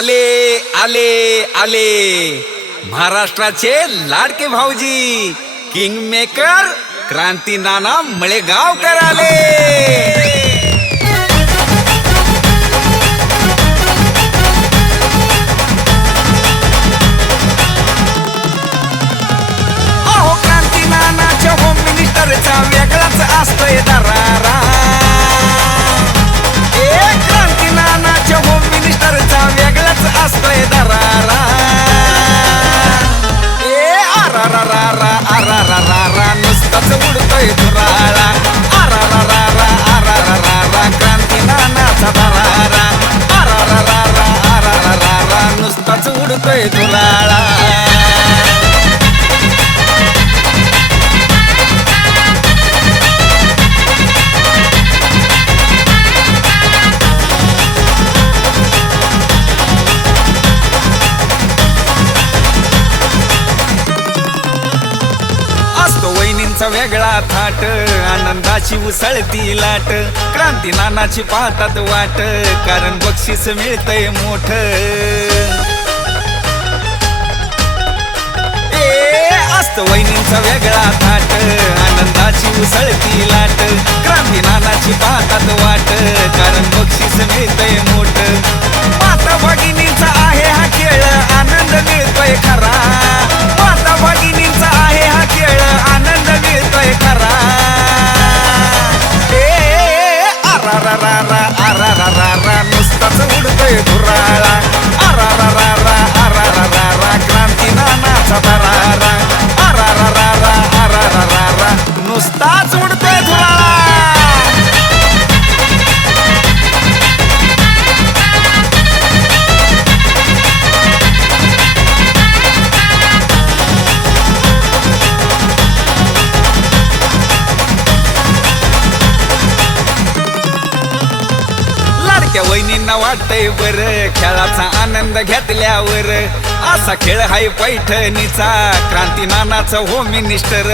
आले आले आले महाराष्ट्राचे लाडके भाऊजी किंग मेकर क्रांती नाना मळेगावकर आले। अहो क्रांती नानाच्या होम मिनिस्टरचा वेगळाच असतोय दरारा। क्रांती नानाच्या होम मिनिस्टरचा वेगळाच असतोय दरारा। आरा नुसताच उडतोय धुराळा। आरा क्रांती नानाचा दरारा। आरा नुसताच उडतोय धुराळा। वेगळा थाट आनंदाची उसळती लाट। क्रांती नानाची पाहतात वाट कारण बक्षीस मिळतंय मोठ। असतो वहिनींचा वेगळा थाट आनंदाची उसळती लाट। क्रांती नानाची पाहतात वाट कारण बक्षीस मिळतंय मोठ। माता भगिनींचा आहे हा खेळ आनंद मिळतोय खरा। माता भगिनींचा आहे हा खेळ आनंद मिळतोय खरा। आरा नुसताच उडतोय धुराळा। आरा क्रांती नानाचा दरारा। आरा नुसताच उडतोय धुराळा। वहिनींना वाटतंय बर खेळाचा आनंद घेतल्यावर। असा खेळ हाय पैठणीचा क्रांती नानाचा होम मिनिस्टर।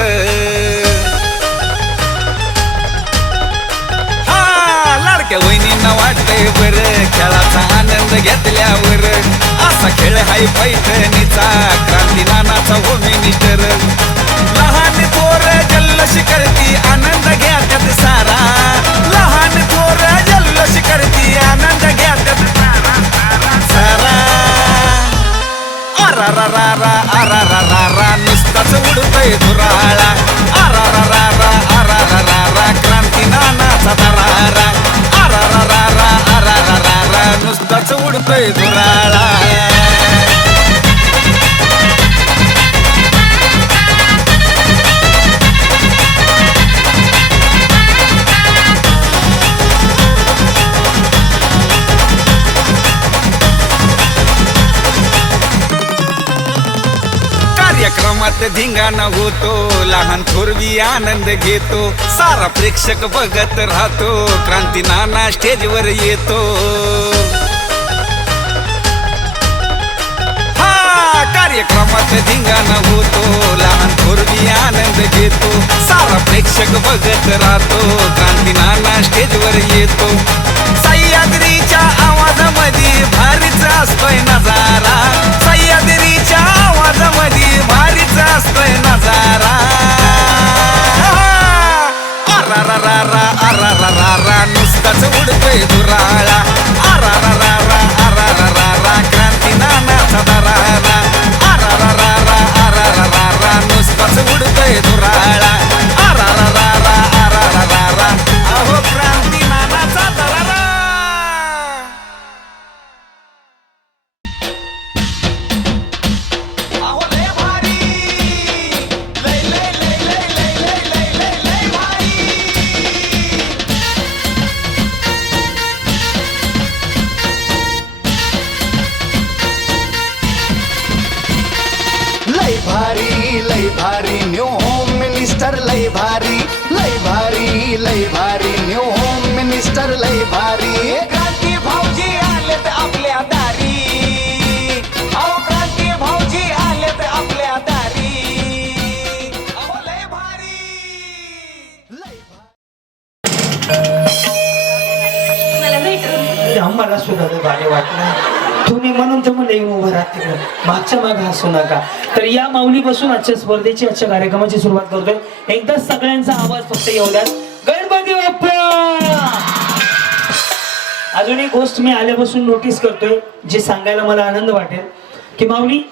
लाडक्या वहिनींना वाटतंय बर खेळाचा आनंद घेतल्यावर। असा खेळ हाय पैठणीचा क्रांती नानाचा होम मिनिस्टर। लहान थोर जल्लोष करती आनंद घ्यात्यात सारा। लहान थोर जल्लोष करती आनंद घ्यात्यात सारा। आरा नुसताच उडतोय धुराळा। आरा क्रांती नानाचा दरारा। आरा नुसताच उडतोय धुराळा। कार्यक्रमात धिंगाणा होतो लहान थोरवी आनंद घेतो। सारा प्रेक्षक बघत राहतो क्रांती नाना स्टेजवर येतो। कार्यक्रमात धिंगाणा होतो लहान थोरवी आनंद घेतो। सारा प्रेक्षक बघत राहतो क्रांती नाना स्टेजवर येतो। सह्याद्रीच्या आवाजामध्ये भारीच असतोय नजारा। सह्याद्रीच्या आवाजामध्ये भारीच असतोय नजारा। आरा नुसताच उडतोय धुराळा। आरा क्रांती नानाचा दरारा। आरा नुसताच उडतोय धुराळा। आरा अहो क्रांती नानाचा दरारा। लय भारी न्यू होम मिनिस्टर लय भारी। लय भारी न्यू होम मिनिस्टर लय भारी। क्रांती भाऊजी आलेत आपल्या दारी। अहो क्रांती भाऊजी आलेत आपल्या दारी। अहो लय भारी। मला सुद्धा भारी वाटलं तुम्ही म्हणून येऊन उभं राहते तिकडं. मागच्या माग हसू नका. तर या माऊलीपासून आजच्या स्पर्धेची आजच्या कार्यक्रमाची सुरुवात करतोय. एकदा सगळ्यांचा आवाज फक्त येऊ द्या. गणपती बाप्पा. अजून एक गोष्ट मी आल्यापासून नोटीस करतोय, जे सांगायला मला आनंद वाटेल की माऊली,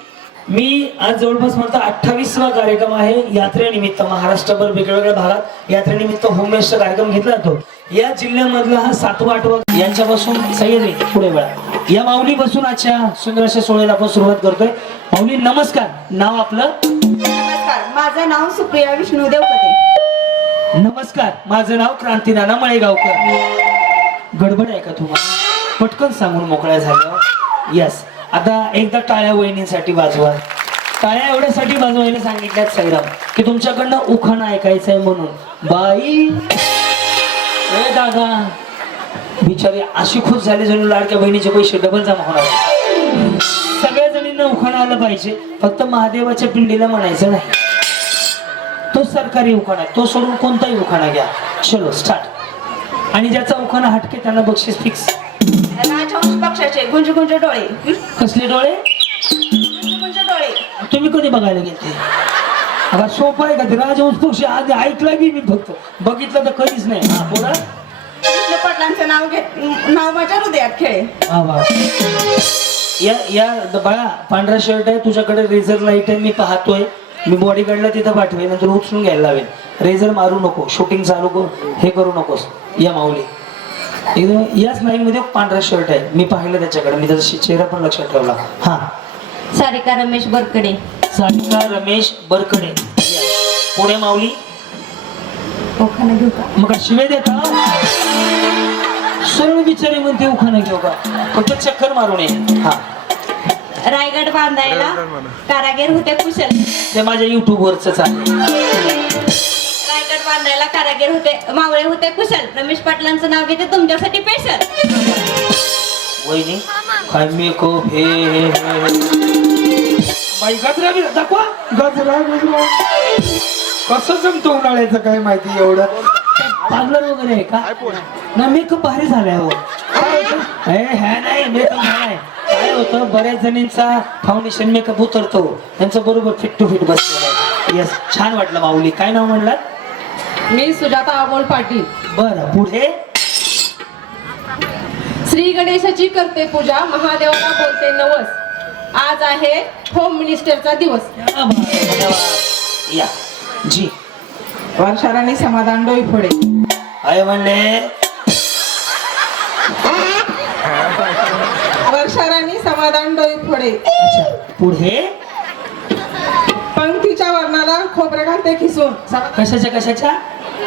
मी आज जवळपास म्हणतो 28वा कार्यक्रम आहे यात्रेनिमित्त. महाराष्ट्रभर वेगवेगळ्या भागात यात्रेनिमित्त होममेस्टर कार्यक्रम घेतला जातो. या जिल्ह्यामधला हा 7वा 8वा. यांच्यापासून सह्याद्री पुढे वळा. या माऊलीपासून आजच्या सुंदर अशा सोहळ्याला आपण सुरुवात करतोय. माऊली नमस्कार. नाव आपलं? नमस्कार, माझं नाव सुप्रिया विष्णू देवपते. नमस्कार, माझं नाव क्रांतीनाना मळेगावकर. गडबड आहे का तुम्हाला? पटकन सांगून मोकळ्या झाल्या. यस. आता एकदा टाळ्या वहिनींसाठी वाजवा. टाळ्या एवढ्यासाठी वाजवायला सांगितल्यात साईराम की तुमच्याकडनं उखाणा ऐकायचं आहे म्हणून. बाई ए दादा बिचारी अशी खुश झाली जणू लाडक्या बहिणीचे पैसे डबल जमा होणार. सगळ्या जणींना उखाणा आलं पाहिजे, फक्त महादेवाच्या पिंडीला म्हणायचं नाही. तो सरकारी उखाणा, तो सोडून कोणताही उखाणा घ्या. चलो स्टार्ट. आणि ज्याचा उखाणा हटके त्यांना बक्षीस फिक्स. राजहंस पक्षाचे गुंज गुंज डोळे. कसले डोळे? गुंज गुंज डोळे. तुम्ही कधी बघायला गेले? आता सोपं आहे का ते? राजहंस पक्षी आधी ऐकला बी मी, फक्त बघितलं तर कधीच नाही. हा बोला. कृष्ण पाटलांचं नाव माझ्या हृदयात खेळे. वा वा. या बाळा, पांढरा शर्ट आहे तुझ्याकडे, रेझर लाईट आहे मी पाहतोय. मी बॉडीगार्डला तिथं पाठवेन, नंतर उचलून घ्यायला लावेन. रेझर मारू नको, शूटिंग चालू करू हे करू नकोस. या माऊली एकदम याच लाईन मध्ये पांढरा शर्ट आहे, मी पाहिलं त्याच्याकडे, मी त्याचा चेहरा पण लक्षात ठेवला. हा. सारिका रमेश बरकडे. सारिका रमेश बरकडे. पुणे माऊली. ओखाना घेऊ का? मग काय शिवे देता? सरळ बिचारी म्हणते उखाणा घेऊ का? फक्त चक्कर मारून ये. हा. रायगड बांधायला कारागीर होते कुशल. ते माझ्या युट्यूब वरच चाललंय. रायगड बांधायला कारागीर होते, मावळे होते कुशल. रमेश पाटलांचं नाव घेते तुमच्यासाठी स्पेशल. वहिनी काय मेकअप हे हे बाई. गजरा बी दाखवा. गजरा गजरा कसं जमतो उन्हाळ्याचं काय माहिती. एवढं पार्लर वगैरे आहे का? ना मेकअप भारी झालाय. हो ह्या नाही मेकअप झालाय. काय होतं, बऱ्याच जणींचा फाउंडेशन मेकअप उतरतो, त्यांचं बरोबर फिट टू फिट बसलेलं आहे. यस, छान वाटलं माऊली. काय नाव म्हणलात? मी सुजाता अमोल पाटील. बरं, पुढे. श्री गणेशाची करते पूजा, महादेवाला बोलते नवस. आज आहे होम मिनिस्टरचा दिवस. या जी. वर्षाराणी समाधान डोईफोडे. काय म्हणले? वर्षाराणी समाधान डोईफोडे. अच्छा, पुढे. पंक्तीच्या वर्णाला खोबरे घालते खिसून. कशाच्या कशाच्या?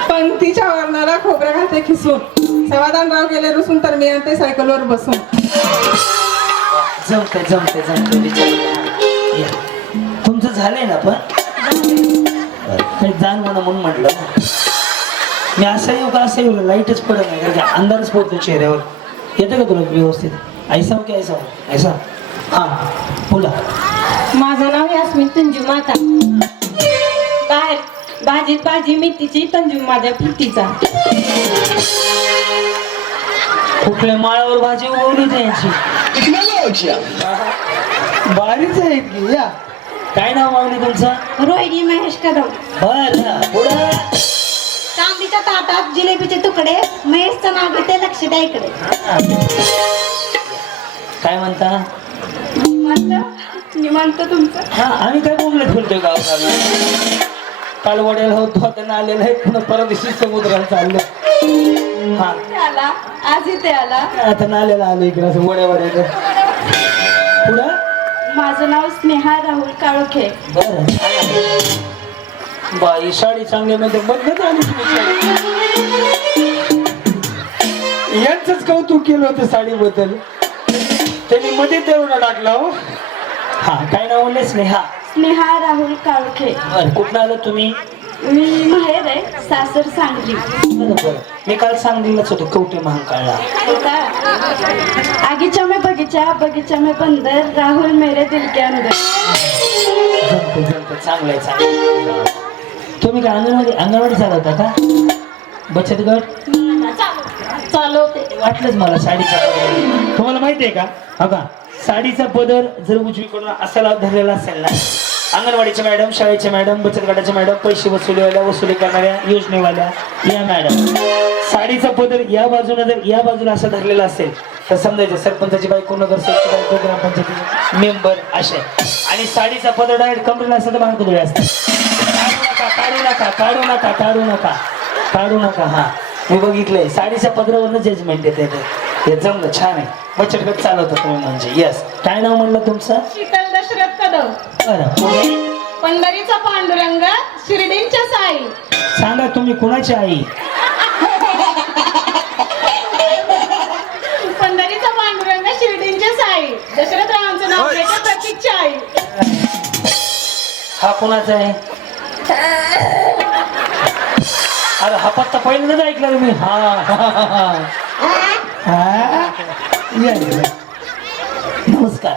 पंक्तीच्या वर्णाला खोबरे घालते खिसून. समाधानराव गेले रुसून तर मी आणते सायकलवर बसून. जमते जमते जमते बिचारी. या. तुमचं झालंय ना पण? काही जाण म्हणून म्हटलं. मी असं येऊ का असं येऊ, लाईटच पडत नाही कारण की अंधारच पडतो चेहऱ्यावर. येतं का तुला व्यवस्थित? ऐसा की ऐसा ऐसा. हा बोला. माझं नाव यास्मिन तंजू माता. बाहेर भाजीत भाजी मेथीची, तंजू माझ्या प्रीतीचा. कुठल्या माळावर भाजी उगवली त्यांची? बारीच आहे की. या. काय नाव मागणी तुमचं? रोहिणी महेश कदम. बरं, पुढं. चांदीच्या ताटात जिलेबीचे तुकडे, महेशचं नाव घेते, लक्ष द्या इकडे. काय म्हणता? निवांत तुमचं. हा, आम्ही काय बोंबलत बोलतोय गावाला. काल वड्याला होतो, आता आलेला आहे, पुन्हा परत दिवशी समुद्राला चाललं. हा, आला आज इथे आला. आता नाल्याला आलो इकडे असं वड्या पुढं. माझं नाव स्नेहा राहुल काळोखे. बरं. बाई साडी चांगल्यामध्ये बदलत आली यांचंच कौतुक केलं होतं साडीबद्दल, त्यांनी मध्ये तेवढा टाकला. हो. हा, काय नाव म्हणले? स्नेहा. स्नेहा राहुल काळोखे. बरं, कुठं आलं तुम्ही? मी माहेर आहे, सासर सांगली. बरं बरं. मी काल सांगलीलाच होतो, कवटे महाकाळला. हो का? आगीचा में बगीचा, बगीचा में बंदर, राहुल मेरे दिल के अंदर. जमतं जमतं, चांगलं आहे चांगलं. तुम्ही काय अंगणवाडी चालवता का? बचत गट चालवते. वाटलंच मला साडीच्या. तुम्हाला माहिती आहे का? हो का, साडीचा पदर जर उजवीकडून असाला धरलेला असेल ना, अंगणवाडीच्या मॅडम, शाळेच्या मॅडम, बचत गटाच्या मॅडम, पैसे वसुलीवाल्या, वसुली करणाऱ्या, योजनेवाल्या या मॅडम, साडीचा पदर या बाजूला जर या बाजूला असं धरलेला असेल तर समजायचं सरपंचाची बायको, नगरसेवकची बायको, ग्रामपंचायतीचे मेंबर असे. आणि साडीचा पदर डायरेक्ट कमरेला असेल तर बांधकुदळे असते. काढू नका, काढू नका, काढू नका, काढू नका. हा मी बघितलंय साडीच्या पदरावरनं जजमेंट येते. हे जमलं, छान आहे. बचत गट चालवता तुम्ही म्हणजे. यस. काय नाव म्हणलं तुमचं? शीतल दशरथ कदम. बरं, पुढे पंढरीचा पांडुरंग, शिर्डींच्या साई. सांगा तुम्ही कुणाची आई? पंढरीचा पांडुरंग, शिर्डींच्या साई. दशरथरावांचं नाव घेते प्रतीकची आई. हा कुणाचा आहे? अरे हा पत्ता पहिल्यांदाच ऐकला रे मी. हा या, या. नमस्कार.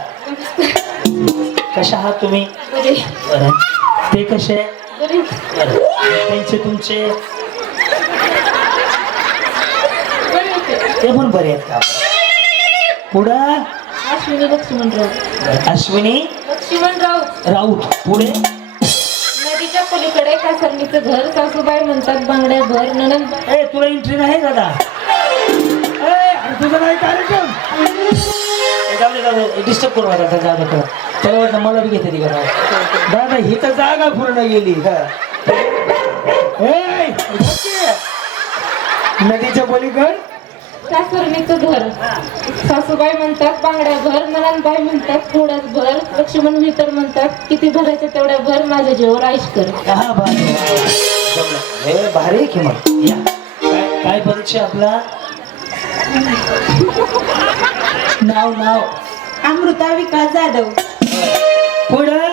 कशा आहात तुम्ही? बरं. ते कसे? बरं. त्यांचे तुमचे ते पण बरे आहेत का? पुढं अश्विनी लक्ष्मण राऊत. अश्विनी लक्ष्मण राऊत. राऊत. पुढे नदीच्या पलीकडे कासरणीचं घर, सासूबाई म्हणतात बांगड्या भर, ननंद. ए तुला एंट्री नाही दादा? तुझं नाही कार्यक्रम डिस्टर्ब करू नका. जाऊ नका. त्याला वाटतं मला बी घेते ती घरा. दादा ही तर जागा पूर्ण गेली का? नदीच्या पलीकड कासरणीचं घर, सासूबाई म्हणतात बांगड्या भर, ननंदबाई म्हणतात थोड्याच भर, लक्ष्मण मित्र म्हणतात किती भरायचं तेवढ्या भर, माझ्या जीवावर आईश कर. हा भारी. हे भारी आहे की मग. या काय परीक्षा आपला? नाव नाव अमृता विकास जाधव. पुढं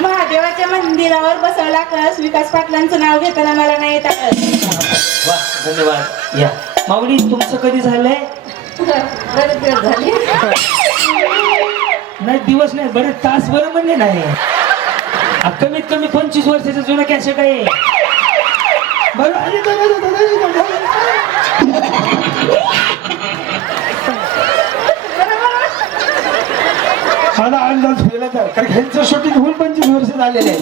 महादेवाच्या मंदिरावर बसवला कळस, विकास पाटलांचं नाव घेताना मला नाही येत आलं. वा धन्यवाद. या माऊली तुमचं कधी झालंय? बरेच दिवस झाले. नाही दिवस नाही, बरेच तास. बरं म्हणजे नाही. कमीत कमी 25 वर्षाचं जुनं कॅसेट आहे. बरं मला अंदाज गेला तर कारण ह्यांचं शूटिंग होऊन 25 वर्ष झालेलं आहे.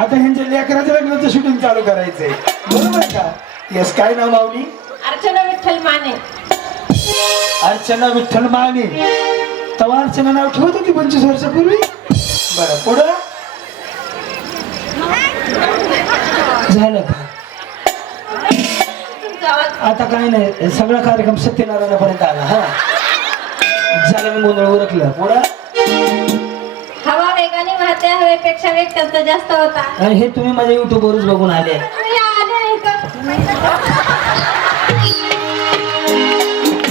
आता ह्यांच्या लेकराच्या लग्नाचं शूटिंग चालू करायचंय. बरोबर का? यस. काय नाव माऊली? अर्चना विठ्ठल माने. अर्चना विठ्ठल माने. तवा अर्चना नाव ठेवत होती 25 वर्षापूर्वी. बरं पुढं झालं का? आता काय नाही, सगळा कार्यक्रम सत्यनारायणापर्यंत आला. हा झालं, मी गोंधळ उरकलं. पुढं हवा वेगाने वाहते, हवेपेक्षा वेग त्यांचा जास्त होता. आणि हे तुम्ही माझ्या युट्यूबवरच बघून आले. मी आले इथं.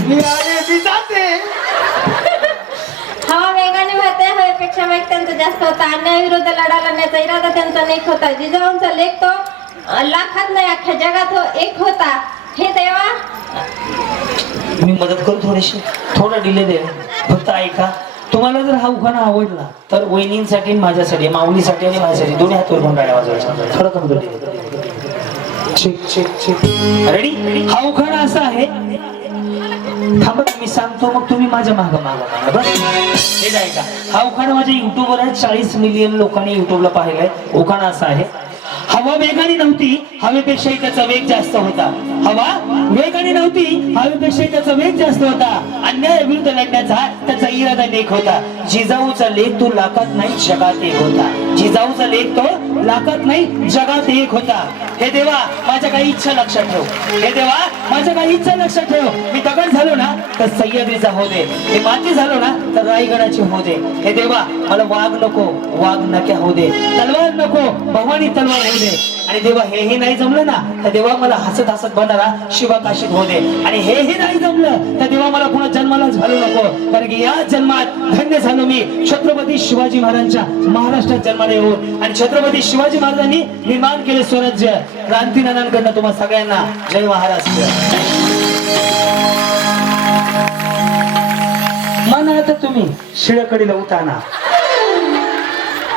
मी आले मी जाते. हवा वेगाने वाहते, हवेपेक्षा वेग त्यांचा जास्त होता. अन्यायाविरुद्ध लढा लढण्याचा इरादा त्यांचा नेक होता. जिजाऊंचा लेख तो लाखात नाही अख्ख्या जगात एक होता. हे देवा, मी मदत करू थोडीशी, थोडा डिले दे, फक्त ऐका. तुम्हाला जर हा उखाणा आवडला तर वहिनींसाठी, माझ्यासाठी, माऊलीसाठी आणि माझ्यासाठी दोन्ही हात वर गुंडाळ्या वाजवायच्या. थोडं कमी कर. रेडी? हा उखाणा असा आहे. थांबा मी सांगतो, मग तुम्ही माझ्या माग मागा. बस हे ऐका. हा उखाणा माझ्या युट्यूबवर आहे. 40 मिलियन लोकांनी युट्यूबला पाहिलाय. उखाणा असा आहे. हवा वेगाने नव्हती, हवेपेक्षाही त्याचा वेग जास्त होता. हवा वेगाने नव्हती, हवेपेक्षाही त्याचा वेग जास्त होता. अन्यायाविरुद्ध लढण्याचा त्याचा इरादा नेक होता. जिजाऊचा लेख तो लाखात नाही जगात एक होता. जिजाऊचा लेख तो लाखात नाही जगात एक होता. हे देवा माझ्या काही इच्छा लक्षात ठेव. हे देवा माझ्या काही इच्छा लक्षात ठेव. मी दगड झालो ना तर सह्याद्रीचा हो दे. मी माती झालो ना तर रायगडाची हो दे. हे देवा मला वाघ नको, वाघ नक्या हो दे. तलवार नको, भवानी तलवार हो दे. आणि देवा हेही नाही जमलं ना तर देवा मला हसत हसत बनणारा शिवाकाशीत हो दे. आणि हेही नाही जमलं तर देवा मला पुन्हा जन्मालाच घालू नको. कारण की या जन्मात धन्य झालो मी छत्रपती शिवाजी महाराजांच्या महाराष्ट्रात जन्माला येऊन. आणि छत्रपती शिवाजी महाराजांनी निर्माण केले स्वराज्य. क्रांतीनानांकडनं तुम्हा सगळ्यांना जय महाराष्ट्र. म्हणा आता तुम्ही शिळकडीला उताना.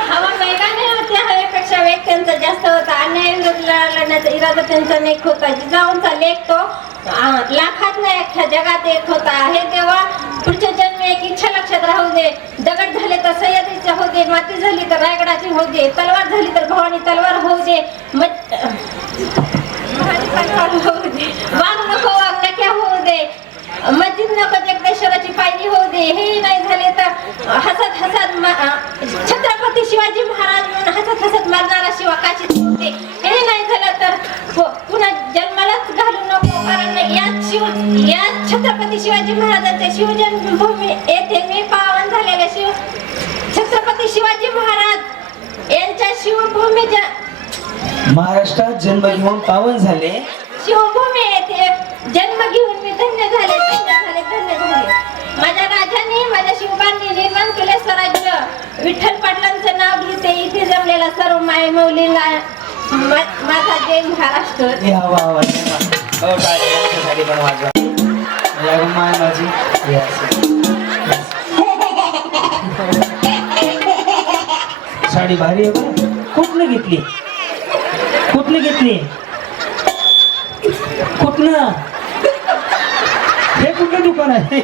हवा वेगाने होते, हवेपेक्षा वेग त्यांचा जास्त होता. अन्यायाविरुद्ध लढण्याचा इरादा त्यांचा नेक होता. जिजाऊंचा लेख तो लाखात नाही अख्ख्या जगात एक होता. हे देवा पुढच्या जन्मी एक इच्छा लक्षात राहू दे. दगड झाले तर सह्याद्रीचे होऊ दे, माती झाली तर रायगडाची होऊ दे, तलवार झाली तर भवानी तलवार होऊ दे, वाघ नको वाघ नक्या होऊ दे, मस्जिद नको जगदेश्वराची पायरी होऊ दे. हे नाही झाले तर हसत हसत छत्रपती शिवाजी महाराज म्हणून हसत हसत मारणारा शिवा काशीत होऊ दे. हे नाही झालं तर पुन्हा जन्मालाच घालू नको, कारण या छत्रपती शिवाजी महाराजांच्या शिवजन्मभूमी येथे मी पावन झालेले छत्रपती शिवाजी महाराज यांच्या शिवभूमीच्या महाराष्ट्रात जन्म घेऊन पावन झाले. शिवभूमी येथे जन्म घेऊन मी धन्य झाले, धन्य झाले, धन्य झाले. माझ्या राजांनी, माझ्या शिवबांनी निर्माण केले स्वराज्य. विठ्ठल पाटलांचं नाव घेते इथे जमलेला सर्व माय मौलीला माझा जय महाराष्ट्र. या वा वा हो टाळ्या यांच्यासाठी पण वाजवा. या गं माय माझी. साडी भारी आहे बरं. कुठनं घेतली? कुठनं घेतली? कुठनं? हे कुठलं दुकान आहे?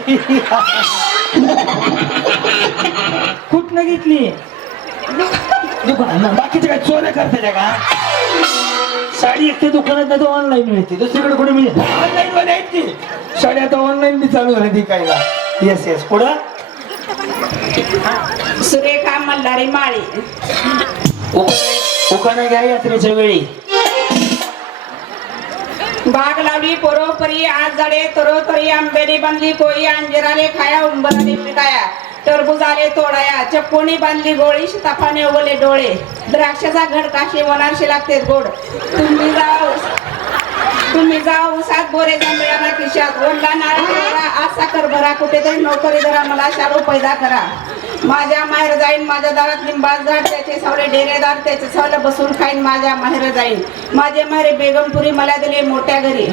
कुठनं घेतली? दुकान बाकीचे काय चोऱ्या करते का? साडी एक ते दुकानात नाही तर ऑनलाईन मिळते, दुसरीकडे कुठे मिळते? ऑनलाईन मध्ये आहेत की साडी आता ऑनलाईन बी चालू झाली विकायला. येस येस पुढं सुरेखा मल्हारी माळी. उखाणा घ्या यात्रेच्या वेळी. बाग लावली परोपरी आज झाडे तरोतरी, आंबेरी बांधली कोई, अंजिराले खाया उंबराले पिकाया, टरबूज आले तोडाया, चप्पोनी बांधली गोळी, तापाने उगवले डोळे, द्राक्षाचा घड काशी वनारशी लागते गोड, तुम्ही जाऊ उसात बोरे जांभळ्याना खिशात, ओढला नारळ भरा आज साखर भरा, कुठेतरी नोकरी धरा मला शालू पैदा करा, माझ्या माहेर जाईन माझ्या दारात लिंबाच झाड, त्याचे सावले डेरेदार त्याचे सावलं बसून खाईन माझ्या माहेर जाईन, माझे माहेर बेगमपुरी मला दिले मोठ्या घरी,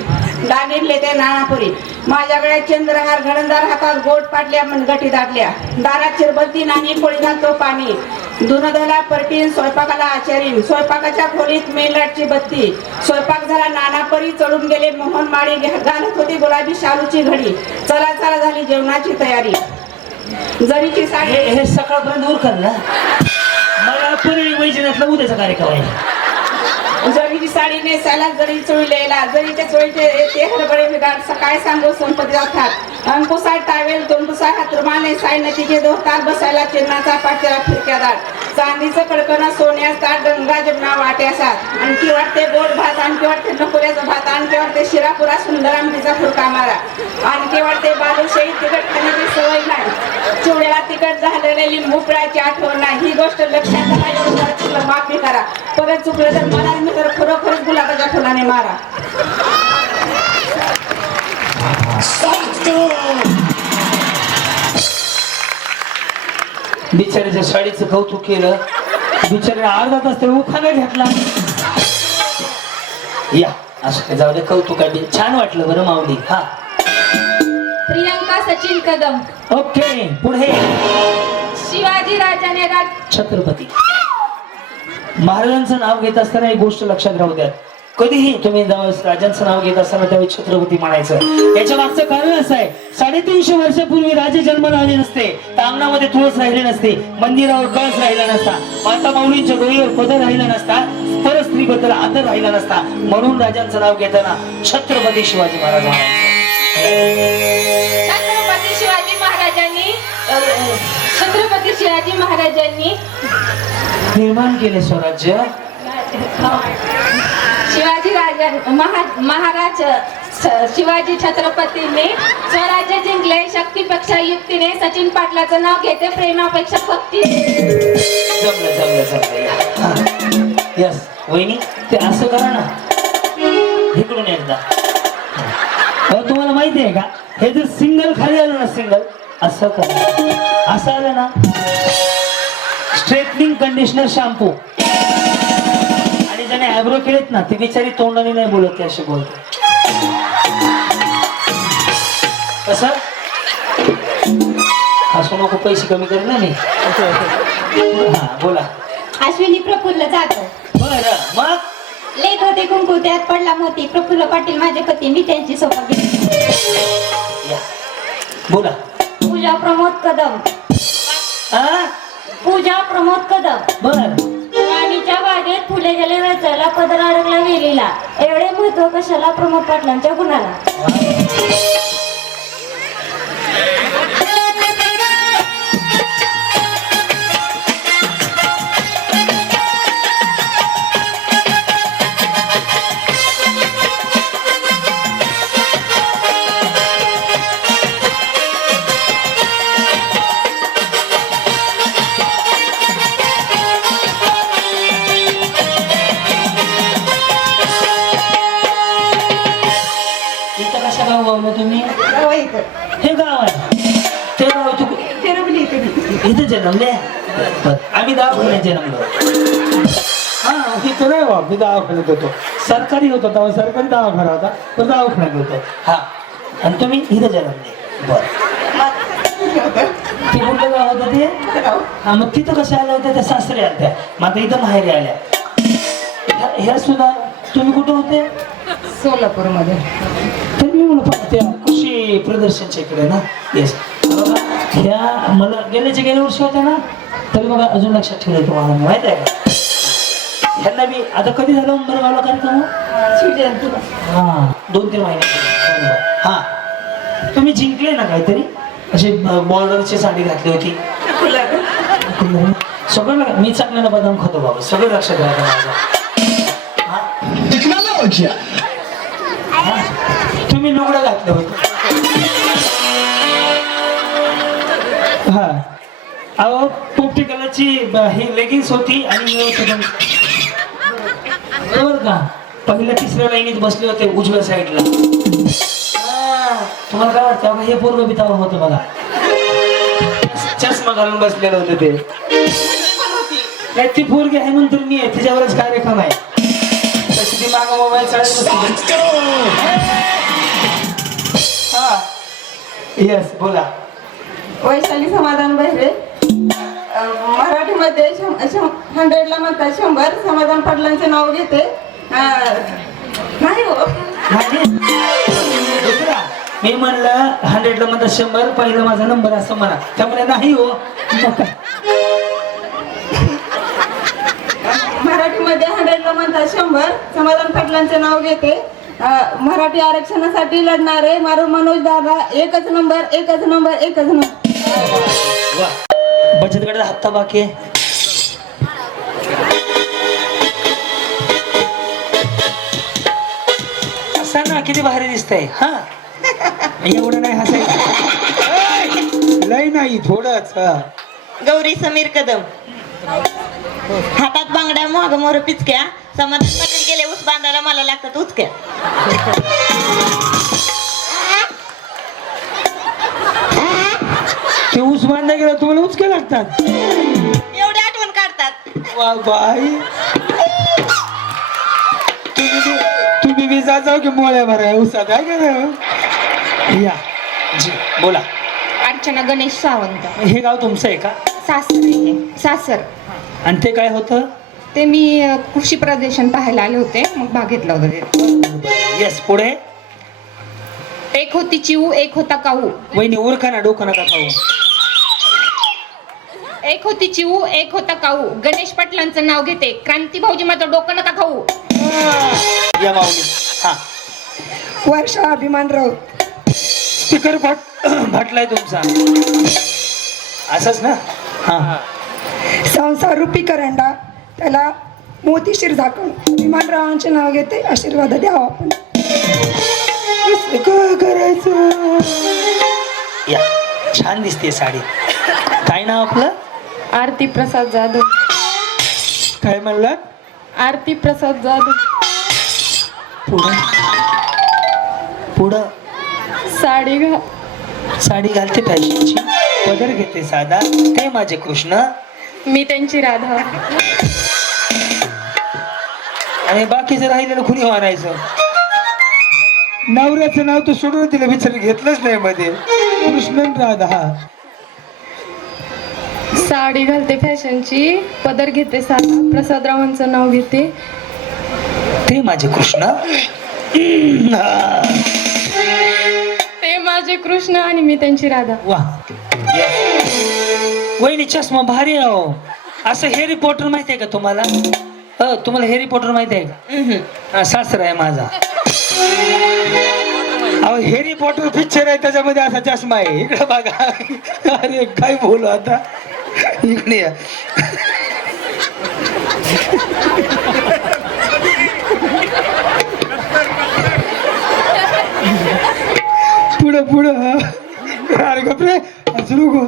दागिनले ते नानापुरी, माझ्या गळ्यात चंद्रहार घडंदार हातात गोट पाटल्या मनगटी दाटल्या, दारात चिरबत्ती नाणी पोळी घालतो पाणी, धुनधला परटीन स्वयंपाकाला आचारीन, स्वयंपाकाच्या खोलीत मेलटची बत्ती, स्वयंपाक झाला नानापरी चढून गेले मोहन माळी, घालत होती गुलाबी शालूची घडी, चला चला झाली जेवणाची तयारी, जरीची साडी. हे सकाळपर्यंत उरकल ना? मला परळी वैजनाथला उद्याचा कार्यक्रम आहे. जरीची साडी नेसायला जरी चोळीला, जरीच्या चोळीचे ते हरभरे बिघाड, सकाळी सांगू संपत्ती जातात, अंकुसाय टावेल दोंडुसाय हातरुमाने साय नदीचे दोहतार बसायला चिन्हाचा पाठ्याला फिरक्या दाट, चांदीचं कडकणं सोन्यास ताट, गंगा जमुना वाट्यासात, आणखी वाटते गोड भात, आणखी वाटते नकोऱ्याचा भात, आणखी वाटते शिरापुरा सुंदर आमटीचा फुलका मारा, आणखी वाटते बालुशाही तिखट खाण्याची सवय नाही, चिवड्याला तिखट झालेले लिंबू पिळाची आठवण नाही, ही गोष्ट लक्षात आला एवढं चुकलं माफी करा, परत चुकलं तर मला मी तर खरोखरच गुलाबाच्या फुलाने मारा. बिचाऱ्याच्या साडीचं कौतुक केलं, बिचाऱ्या अर्धा तास ते उखाणा घेतला. या असं जाऊ दे, कौतुक आहे, छान वाटलं बरं माऊली. हा प्रियंका सचिन कदम. ओके पुढे. शिवाजी राजाने छत्रपती महाराजांचं नाव घेत असताना एक गोष्ट लक्षात राहू द्या, कधीही तुम्ही राजांचं नाव घेत असताना त्यावेळी छत्रपती म्हणायचं. याच्या मागचं कारण असं आहे, 350 वर्षापूर्वी राजे जन्माला आले नसते, तामणामध्ये तुळस राहिले नसते, मंदिरावर कळस राहिला नसता, माता माऊलींच्या डोळीवर पदर राहिला नसता, परस्त्रीबद्दल आदर राहिला नसता, म्हणून राजांचं नाव घेताना छत्रपती शिवाजी महाराज म्हणायचं. छत्रपती शिवाजी महाराजांनी निर्माण केले स्वराज्य. शिवाजी राजा महाराज शिवाजी छत्रपतींनी स्वराज्य जिंकले, शक्तीपेक्षा युक्तीने, सचिन पाटलाचं नाव घेते प्रेमापेक्षा भक्ती. जमलं जमलं जमलं. यस वहिनी ते असं करा ना इकडून एकदा. तुम्हाला माहिती आहे का, हे जर सिंगल खाली आलं ना, सिंगल असं करा, असं आलं ना, स्ट्रेटनिंग कंडिशनर शॅम्पू, आणि ज्याने आयब्रो केलेत ना, ती बिचारी तोंडाने नाही बोलत, ते असे बोलते. कसं हसू नको, पैसे कमी कर ना मी. हा बोला. अश्विनी प्रफुल्ल जाधव. बरं मग लेत होते कुंकू त्यात पडला मोती प्रफुल्ल पाटील माझे पती मी त्यांची सौभाग्य या बोला. पूजा प्रमोद कदम हा पूजा प्रमोद कदम बर. राणीच्या बागेत फुले गेले रचायला पदर अडकला वेलीला एवढे महत्व कशाला प्रमोद पाटलांच्या गुणाला. इथं कशा गाव गावलं तुम्ही? हे गाव आहे ते गाव तू इथं जन्मले. बरं. आम्ही दवाखान्यात जन्मलो. हा इथं नाही बा मी दवाखान्यात होतो सरकारी होतो तेव्हा सरकारी दवाखाना होता पण दवाखान्यात होतो. हा आणि तुम्ही इथं जन्मले. बर. ते कुठलं गाव होतं ते? हा मग तिथं कशा आल्या होत्या त्या सासरे आल्या मग आता इथं माहेरी आल्या. ह्या सुद्धा तुम्ही कुठे होते? सोलापूरमध्ये. तर मी म्हणतो त्या कृषी प्रदर्शनच्या इकडे ना. येस बघा ह्या मला गेल्या वर्षी होत्या ना तरी बघा अजून लक्षात ठेवलं तुम्हाला माहित आहे का? ह्यांना बी आता कधी झालं बरं गावला कार्यक्रम? हा 2-3 महिने. हा तुम्ही जिंकले ना काहीतरी अशी बॉर्डरची साडी घातली होती सगळं. मी चांगल्याला बदाम खातो बाबा सगळं लक्षात राहतं माझं. तुम्ही लुगडं घातलं होतं. हा अहो पोपटी कलरची ही लेगिन्स होती आणि बरोबर का पहिल्या 3ऱ्या लाईनीत बसले होते उजव्या साईडला. तुम्हाला काय वाटतं अगं हे पोरग बितावा होतं बघा. चष्मा घालून बसलेलं होतं ते. नाही ती पोरगी आहे म्हणून मी आहे तिच्यावरच कार्यक्रम आहे. तशी ती मागं मोबाईल चालत बसते. हा येस बोला. वैशाली समाधान बहिरे मराठीमध्ये 100ला म्हणतात 100 समाधान पाटलांचे नाव घेते. नाही हो दुसरा मी म्हणलं 100ला म्हणतात 100 पहिलं माझा नंबर असं म्हणा त्यामुळे नाही हो. मराठीमध्ये 100ला म्हणतात 100 समाधान पाटलांचे नाव घेते. मराठी आरक्षणासाठी लढणारे मारून मनोज दादा एकच नंबर एकच नंबर एकच नंबर. वा बचत गटाचा हप्ता बाकी आहे. असा ना किती भारी दिसतंय. हा एवढं नाही हसायचं. लय नाही थोडंच. हा गौरी समीर कदम हातात बांगड्या माग मोर पिचक्या समाधान पाटील गेले ऊस बांधायला मला लागतात उचक्या. ते ऊस बांधा गेला तुम्हाला उचके लागतात. एवढी आठवण काढतात. वा बाई तुम्ही विजा जाऊ की मोळ्या भराय ऊसात आहे का? या जी बोला. अर्चना गणेश सावंत. हे गाव तुमचं आहे का? सासर आहे. सासर. आणि ते काय होतं? ते मी कृषी प्रदर्शन पाहायला आले होते मग भाग घेतला होता ते. येस पुढे. एक होती चिऊ एक होता काऊ. वहिनी उरका ना डोकं नका खाऊ. एक होती चिऊ एक होता काऊ गणेश पाटलांचं नाव घेते क्रांती भाऊजी माझं डोकं नका खाऊ. या माऊली. हा वर्षा अभिमानराव स्पीकर फाटलाय तुमचा असंच ना. हा संसार रूपी करंडा त्याला मोतीशीर झाकण अभिमानरावांचे नाव घेते आशीर्वाद द्यावा आपण. काय करायचं? या छान दिसते साडी. काय नाव आपलं? आरती प्रसाद जाधव. काय म्हणलात? आरती प्रसाद जाधव. पुढं पुढं साडी घालते फॅशनची पदर घेते साधा ते माझे कृष्ण मी त्यांची राधा. आणि बाकीचं राहिलेलं कुणी मारायचं. नवऱ्याचं नाव तर सोडून तिला विचार घेतलंच नाही मध्ये. कृष्णन राधा. साडी घालते फॅशनची पदर घेते साधा प्रसादरावांचं नाव घेते ते माझे कृष्ण. ते माझे कृष्ण आणि मी त्यांची राधा. वा वहिनी चष्मा भारी आहे अहो. असं हेरी पॉटर माहिती आहे का तुम्हाला? तुम्हाला हेरी पॉटर माहिती आहे का? सासरा आहे माझा. अहो हेरी पॉटर पिक्चर आहे त्याच्यामध्ये असा चष्मा आहे. इकडे बघा. अरे काय बोलू आता. इकडे या. पुढं पुढं. अरे गपरे असं नको.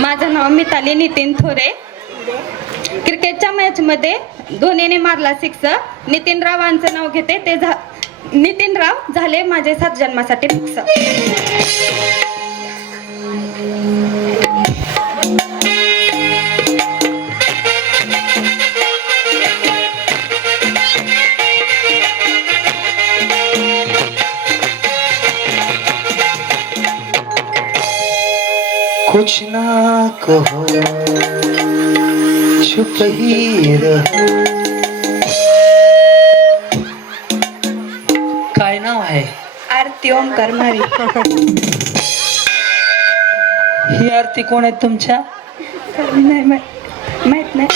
माझं नाव मिताली नितीन थोरे. क्रिकेटच्या मॅच मध्ये धोनीने मारला 6. नितीन रावांचं नाव घेते. ते नितीन राव झाले माझे 7 जन्मासाठी फिक्स. कुछ ना कहो चुप ही रहो. काय नाव आहे? आरती ओमकार मारी. ही आरती कोण आहे तुमच्या? नाही माहित नाही.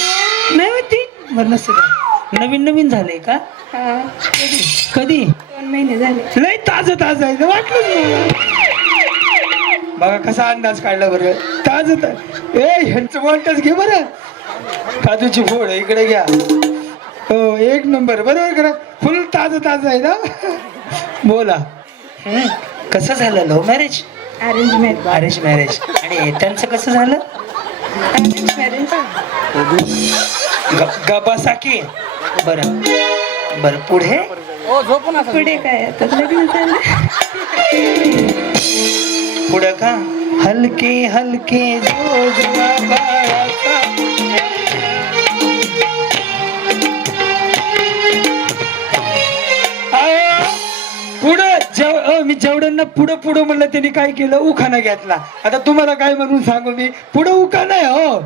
नाही होती बरं नसेल. नवीन नवीन झाले का? कधी? 2 महिने झाले. लय ताज ताज आहे वाटलं. बघा कसा अंदाज काढला बरं. ताज ए ह्यांचं वॉल्टच घे बरं. काजूची फोड इकडे घ्या. हो 1 नंबर बरोबर करा. फुल ताज ताज आहे ना. बोला. कसं झालं love marriage? Arrange marriage. Arrange marriage. आणि त्यांचं कसं झालं? Arrange marriage. गबासाकी. बरं बरं पुढे. पुढे काय आता लग्न झालं. पुढं का? हलके हलके जोजवा बाळाचा. पुढं मी जेवढ्यांना पुढं पुढं म्हणलं त्यांनी काय केलं? उखाणा घेतला. आता तुम्हाला काय म्हणून सांगू मी? पुढं उखाणा आहे हो.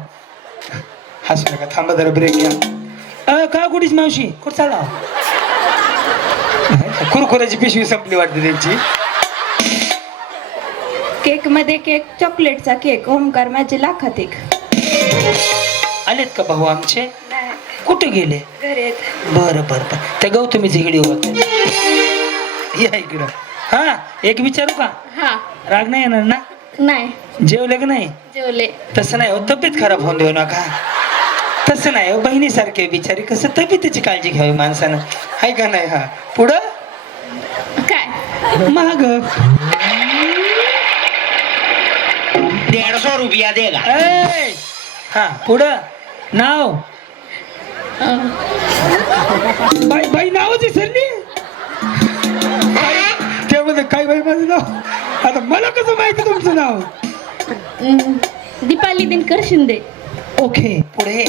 हसू नका थांबा जरा ब्रेक घ्या. का कुठेच मावशी कुठं चाला? कुरकुऱ्याची पिशवी संपली वाटते त्यांची. केक मध्ये केक, चॉकलेटचा केक. ओमकार माझे लाखात एक. आलेत का भाऊ आमचे? कुठे गेले? घरी. बरं बरं बरं. त्या गौतमीची हिडी होत या इकडं. हा एक विचारू का? हा. राग नाही येणार ना? नाही. जेवले का नाही? जेवले. तसं नाही हो. तब्येत खराब होऊन देऊ नका. तसं नाही हो. बहिणीसारखे बिचारी कसं तब्येतीची काळजी घ्यावी माणसानं. आहे का नाही? हा पुढं काय? महाग. 150 रुपया देगा. हा पुढं नाव. बाई बाई नावच सरली. त्यामध्ये काय बाई माझं नाव? आता मला कसं माहिती तुमचं नाव? दीपाली दिनकर शिंदे. ओके पुढे.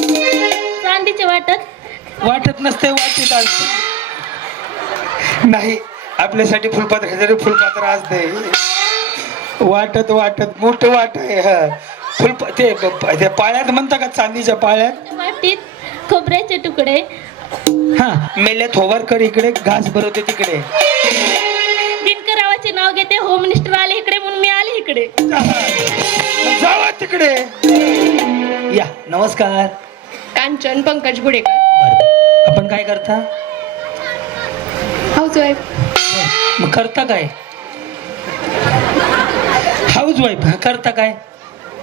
चांदीचे वाटत नसते वाटत असते. नाही आपल्यासाठी फुलपात्र फुलपात्र असते. वाटत मोठं वाट आहे. ते पाळ्यात म्हणता का? चांदीच्या पाळ्यात. वाटीत खोबऱ्याचे तुकडे. हा मेले थोवरकर इकडे घास भरवते तिकडे. दिनकरावाचे नाव घेते. होम मिनिस्टर आले इकडे म्हणून मी आले इकडे. जावा तिकडे. या नमस्कार. कांचन पंकज गुडेकर. आपण काय करता? हाऊसवाईफ. मग करता काय? हाऊस वाईफ करता काय?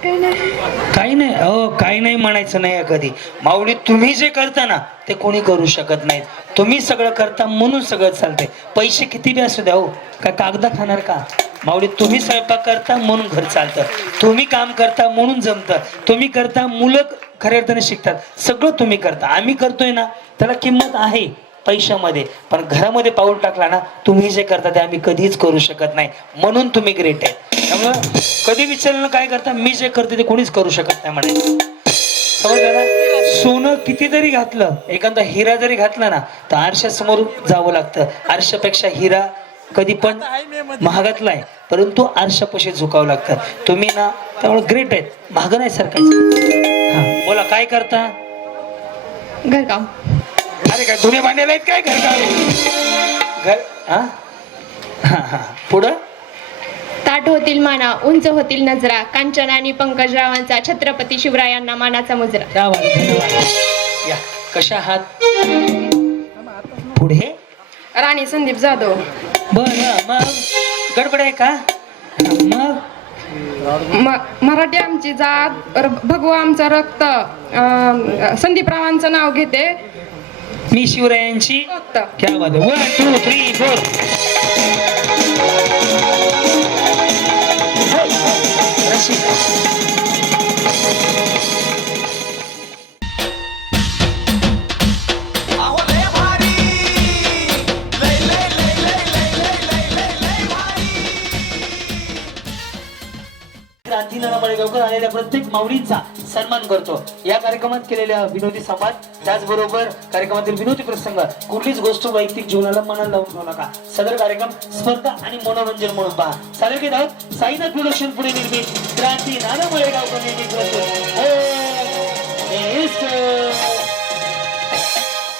काही नाही. हो काही नाही म्हणायचं नाही कधी. माऊली तुम्ही जे करता ना ते कोणी करू शकत नाही. तुम्ही सगळं करता म्हणून सगळं चालतंय. पैसे किती बी असू द्या हो. काय कागदा खाणार का? माऊली तुम्ही स्वयंपाक करता म्हणून घर चालतं. तुम्ही काम करता म्हणून जमतं. तुम्ही करता मुलं खऱ्या अर्थाने शिकतात. सगळं तुम्ही करता. आम्ही करतोय ना त्याला किंमत आहे पैशामध्ये. पण घरामध्ये पाऊल टाकला ना तुम्ही जे करता ते आम्ही कधीच करू शकत नाही. म्हणून तुम्ही ग्रेट आहे. त्यामुळं कधी विचारलं काय करता? मी जे करते ते कोणीच करू शकत नाही म्हणे. समजलं ना? सोनं किती जरी घातलं, एखादा हिरा जरी घातला ना तर आरशासमोर जावं लागतं. आरशापेक्षा हिरा कधी पण महागातला आहे, परंतु आरशापाशी झुकावं लागतं. तुम्ही ना त्यामुळे ग्रेट आहेत. महाग नाही सरकारचं. हा बोला काय करता? घरकाम. अरे काय धुणे भांड्याला आहेत काय घर घर हा हा हा पुढं ताट होतील माना, उंच होतील नजरा, कांचन आणि पंकजरावांचा छत्रपती शिवरायांना मानाचा मुजरा. क्या बात आहे, धन्यवाद. या कशा आहात? पुढे राणी संदीप जाधव. बरं मग गडबड आहे का? मग मराठी आमची जात, भगवा आमचं रक्त, संदीपरावांचं नाव घेते. मी शिवरायांची क्या बात आहे. 1 2 3 4 अहो लय भारी लय लय लय लय लय लय लय लय लय भारी. क्रांतीनाना मळेगावकर आलेल्या प्रत्येक माऊलींचा सन्मान करतो. या कार्यक्रमात केलेल्या विनोदी संवाद, त्याचबरोबर कार्यक्रमातील विनोदी प्रसंग, कुठलीच गोष्ट वैयक्तिक जीवनाला मनाला लावून घेऊ नका. सदर कार्यक्रम स्पर्धा आणि मनोरंजन म्हणून पहा. सारखेत आहोत साईनाथ प्रोडक्शन पुढे निर्मित क्रांतीनाना मळेगावकर निर्मित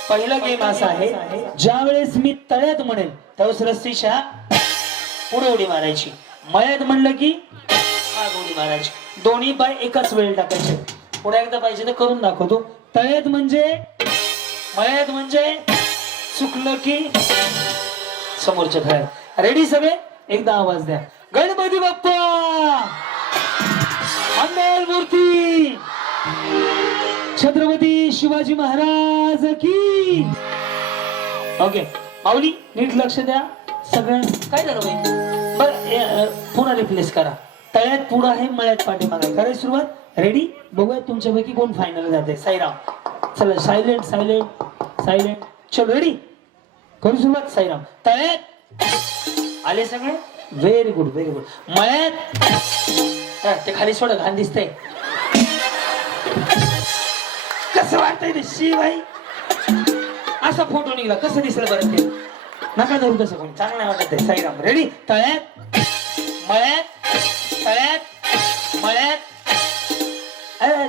पहिला गेम असा आहे, ज्या वेळेस मी तळ्यात म्हणेल त्यावेळेस रस्सीच्या पुढे उडी मारायची, मळ्यात म्हणलं की माग उडी मारायची. दोन्ही पाय एकाच वेळी टाकायचे. पुढे एकदा पाहिजे तर करून दाखवतो. तळ्यात म्हणजे मळ्यात म्हणजे चुकलं की समोरच्या फळ्यात. रेडी सगळे? एकदा आवाज द्या. गणपती बाप्पा मंगल मूर्ती, छत्रपती शिवाजी महाराज की. ओके माऊली नीट लक्ष द्या. सगळं काय झालं बाई? बरं पुन्हा रिप्लेस करा. तळ्यात पुढं आहे, मळ्यात पाठीमागे आहे. करायची सुरुवात. रेडी? बघूया तुमच्यापैकी कोण फायनल जाते. साईराम चला. Silent silent silent. चलो रेडी? करू सुरुवात. साईराम तळ्यात आले सगळे. Very good very good. मळ्यात ते खाली सोडा, घाण दिसतंय. कसं वाटतंय ते शिवाई? असा फोटो निघाला कसं दिसलं बरं ते? नका धरू तसं कोणी, चांगलं नाही वाटत आहे. साईराम रेडी? तळ्यात मळ्यात तळ्यात मळ्यात.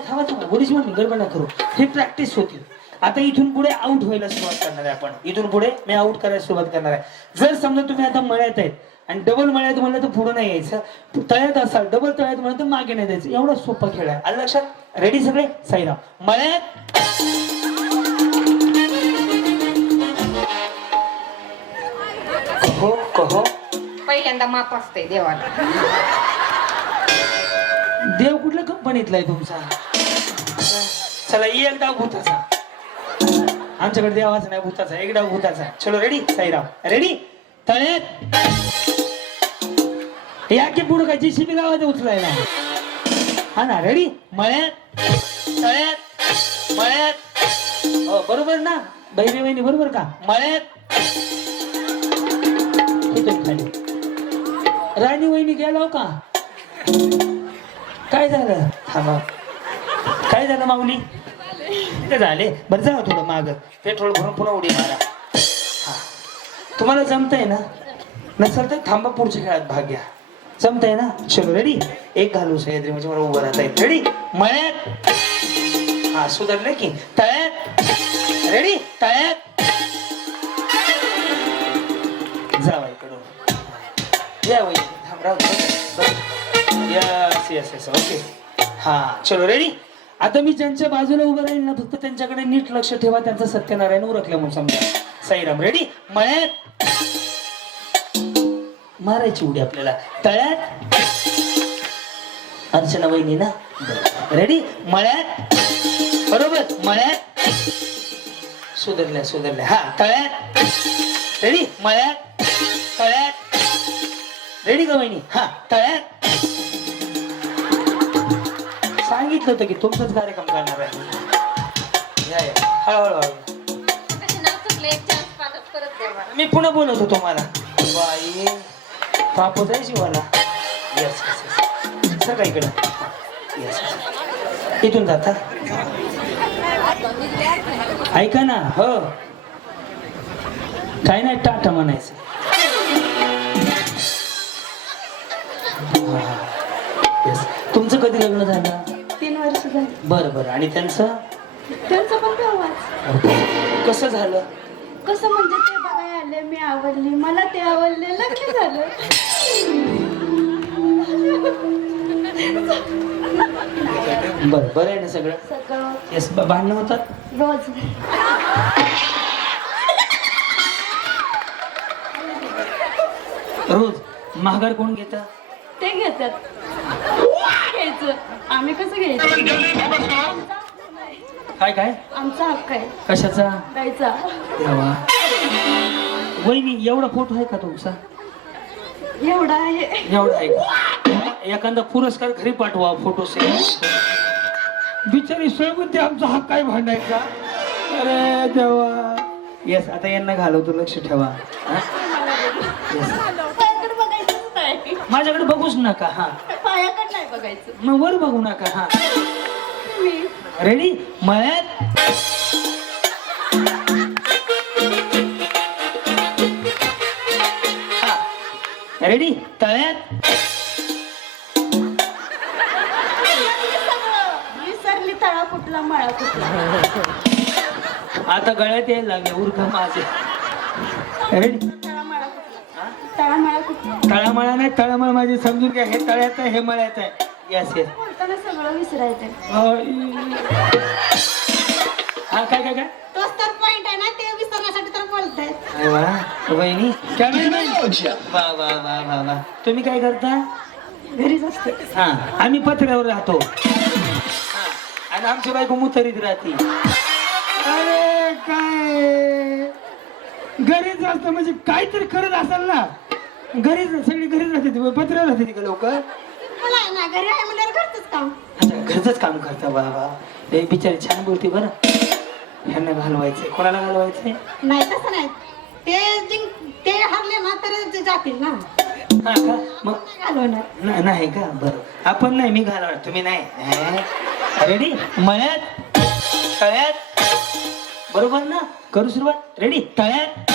थांबा थांबा, बोलीच म्हणून गडबड नका करू. ही प्रॅक्टिस होती. आता इथून पुढे आउट व्हायला सुरुवात करणार आहे आपण. इथून पुढे मी आउट करायला सुरुवात करणार आहे. जर समजा तुम्ही आता मळ्यात आहेत आणि डबल मळ्यात म्हणलं तर पुढे नाही यायचं. तळ्यात असाल डबल तळ्यात म्हणलं तर मागे नाही द्यायचं. एवढा सोपा खेळ आहे. आलं लक्षात? रेडी सगळे? साईराम मळ्यात कहो कहो. पहिल्यांदा माप असते देवाला. देव कुठल्या कंपनीतला आहे तुमचा? चला एक डाव भूताचा. आमच्याकडे देवाचा नाही, भूताचा. एक डाव भूताचा. चलो रेडी? साईराम रेडी? तळ्यात या की पुढं काय जेसीबी गावात उचलायला? हा ना. रेडी? मळ्यात तळ्यात मळ्यात. हो बरोबर ना बहिणी बहिणी, बरोबर का? मळ्यात खाली. राणी वहिनी गेलो का? काय झालं? थांबा. काय झालं माऊली? ते झाले. बरं जा थोडं माग, पेट्रोल भरून पुन्हा उडी मारा. हा तुम्हाला जमतंय ना? नसेल तर थांबा, पुढच्या खेळात भाग घ्या. जमतंय ना? चलो रेडी? एक घालू सह्याद्री म्हणजे मला उभं राहता येईल. रेडी? मळ्यात. हा सुधारले की. तळ्यात. रेडी? तळ्यात जावा इकडून. या वहिनी थांब राहू. Yes yes yes okay. हा चलो रेडी? आता मी ज्यांच्या बाजूला उभं राहील ना फक्त त्यांच्याकडे नीट लक्ष ठेवा. त्यांचा सत्यनारायण उरकलं म्हणून समजा. साईराम रेडी? मळ्यात मारायची उडी आपल्याला. तळ्यात अर्चना वहिनी ना. रेडी? मळ्यात. बरोबर मळ्यात. सुधरल्या सुधरल्या. हा तळ्यात. रेडी? मळ्यात तळ्यात. रेडी का वहिनी? हा तळ्यात. सांगितलं होतं की तुमचाच कार्यक्रम करणार आहे. या या हळूहळू हळू. मी पुन्हा बोलवतो तुम्हाला. बाई पाप होत आहे जीवाला. येस येस सर का इकडं? येस इथून जाता. ऐका ना. हो काय नाही टाटा म्हणायचं. तुमचं कधी लग्न झालं? 3 वर्ष झाली. बरं बरं. आणि त्यांचं? त्यांचं पण तेव्हाच. कसं झालं? कसं म्हणजे ते बघायला आले, मी आवडली, मला ते आवडले, लग्न झालं. बरं आहे ना सगळं? सगळं येस. भांडणं होतात रोज. रोज? माघार कोण घेत? ते घेतात. घ्यायचं, आम्ही कसं घ्यायचं? काय काय? आमचा हक्क आहे कशाचा? द्यायचा. देवा. वहिनी एवढा फोटो आहे का तुमचा? एवढा आहे. एवढा आहे का? एखादा पुरस्कार घरी पाठवा फोटो से. बिचारी सोबत आमचा हक्क काय भांडायचा? अरे देवा. येस. आता यांना घालवतो, लक्ष ठेवा. हा? Yes. पायाकडे बघायचंच नाही. माझ्याकडे बघूच नका. हा, पायाकडे नाही बघायचं. मग वर बघू नका. हा, मी रेडी? मळ्यात रेडी? तळ्यात विसरली, तळा कुठला मळा कुठला. आता गळ्यात यायला लागले उरका माझे. रेडी? तळा मळा कुठला. तळा मळा कुठला. तळामळा नाही, तळामळ माझे समजून घ्या. हे तळ्यात आहे, हे मळ्यात आहे. Yes yes. बोलताना सगळं विसरायचं. हा, काय काय काय? तोच तर पॉइंट आहे ना, ते विसरण्यासाठी तर बोलताय. अरे वा. वहिनी कॅमेरामॅन. वा वा वा वा वा. तुम्ही काय करता? घरीच असते. हा, आम्ही पत्र्यावर राहतो. हा, आणि आमची बायको मुतरीत राहते. अरे काय घरीच असतं म्हणजे काहीतरी करत असाल ना. घरीच सगळी घरीच राहते, पत्र्यावर राहते का लोक? मला आहे ना, घरी आहे म्हणजे घरचंच काम. अच्छा, घरचंच काम करता. वा वा. हे बिचारी छान बोलते बरं. ह्यांना घालवायचंय. कोणाला घालवायचंय? नाही तसं नाही, ते हरले ना तर ते जातील ना. हा का? मग घालवणार नाही का? बरं. आपण नाही, मी घालवणार, तुम्ही नाही. रेडी? मळ्यात तळ्यात. बरोबर ना? करू सुरुवात. रेडी? तळ्यात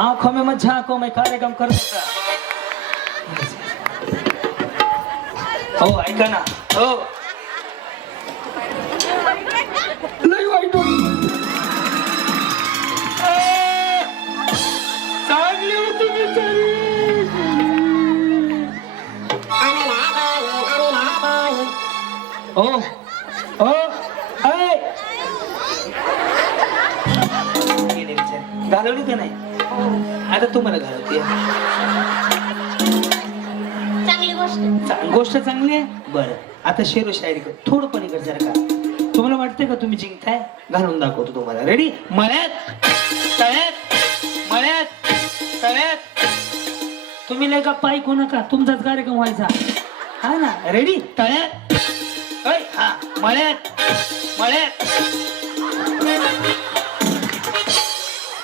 आंखों में मत झांको, मैं कार्यक्रम कर सकता. हो, ऐका ना. हो, लय वाईट होतं. चांगली होती बिचारी. ओ ओ ऐ. गेले बिचारी. घालवली का नाही? आता तुम्हाला घालवते. चांगली गोष्ट. गोष्ट चांगली आहे. बरं, आता शेरो शायरी कर. थोडं पण इकडे जर का तुम्हाला वाटतंय का तुम्ही जिंकताय? घालून दाखवतो तुम्हाला. रेडी? मळ्यात तळ्यात. मळ्यात तळ्यात. तुम्ही लय का पाय नका, तुमचाच कार्यक्रम व्हायचा. हा ना? रेडी? तळ्यात. ऐ, हा, मळ्यात मळ्यात.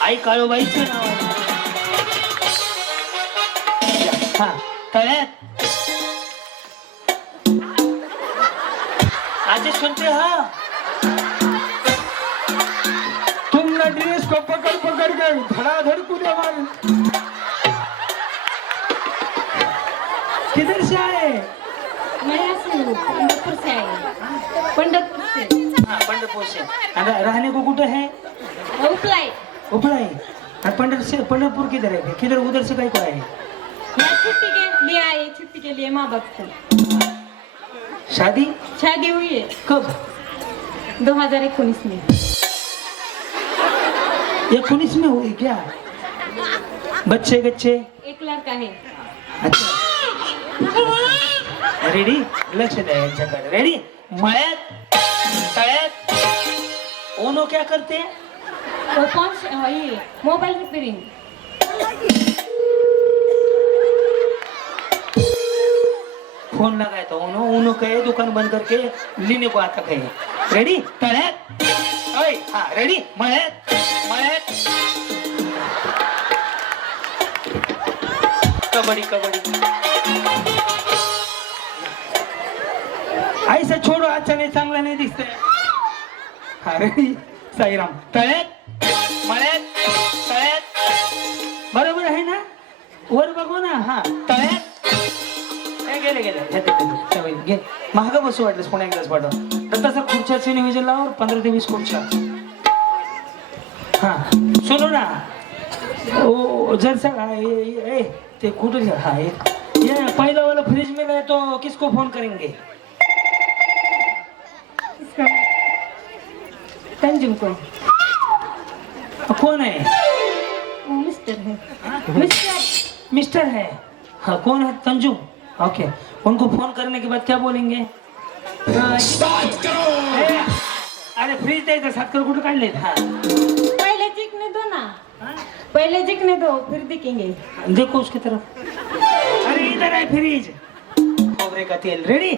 आई काळूबाईचं नाव आहे. हा, तळ्यात. आज सुनते हाँ, तुम ना ड्रेस को पकड़ पकड़ के धड़ाधड़ कूदे मारे. किधर से आए? मैं पंढरपूर से आई. पंढरपूर से. हाँ, पंढरपूर से. और रहने को कुछ है? उपलाई. उपला है. और पंढरपुर किधर है? किधर उधर से कहीं को आए? मैं छुट्टी के लिए आई, छुट्टी के लिए माँ बाप से. शादी शादी हुई है कब? 2019 में. 19 में हुई क्या? बच्चे गच्चे? एक लड़का है. अच्छा. रेडी? लक्ष द्या यांच्याकडे. रेडी? मळ्यात तळ्यात. ओनो क्या करते हैं? वो कौन सा ये मोबाइल रिपेयरिंग. फोन लगाया था ओनो. ओनो कहे दुकान बंद करके लेने को आता कहे. रेडी? तळ्यात. ओय, हाँ, रेडी? मळ्यात मळ्यात. कबड्डी कबड्डी. ऐसा छोड़ो, अच्छा नहीं, चांगला नहीं दिसतंय. हा, रेडी? साईराम. तळ्यात मळ्यात तळ्यात. बरोबर आहे ना? वर बघू ना. हा, तळ्यात. गेले गे महाग बसू वाटलं पुण्या एकदाच पाठव तर तसं खुर्च्याचे नियोजन लाव 15 ते 20 खुर्च्या हाँ सुनो ना ओ जर सर ते कुठं हाँ ये पहला वाला फ्रिज में गए तो किसको फोन करेंगे तंजुम को कौन है मिस्टर है मिस्टर है हाँ कौन है तंजू ओके उनको फोन करने के बाद क्या बोलेंगे अरे फ्रिज द्यायचं 7 करोड़ कुठं काढले हाँ पहले जिकने दो ना पहले जिकने दो फिर दिखेंगे देखो उसकी तरफ अरे इधर है फ्रिज खोबरे का तेल रेडी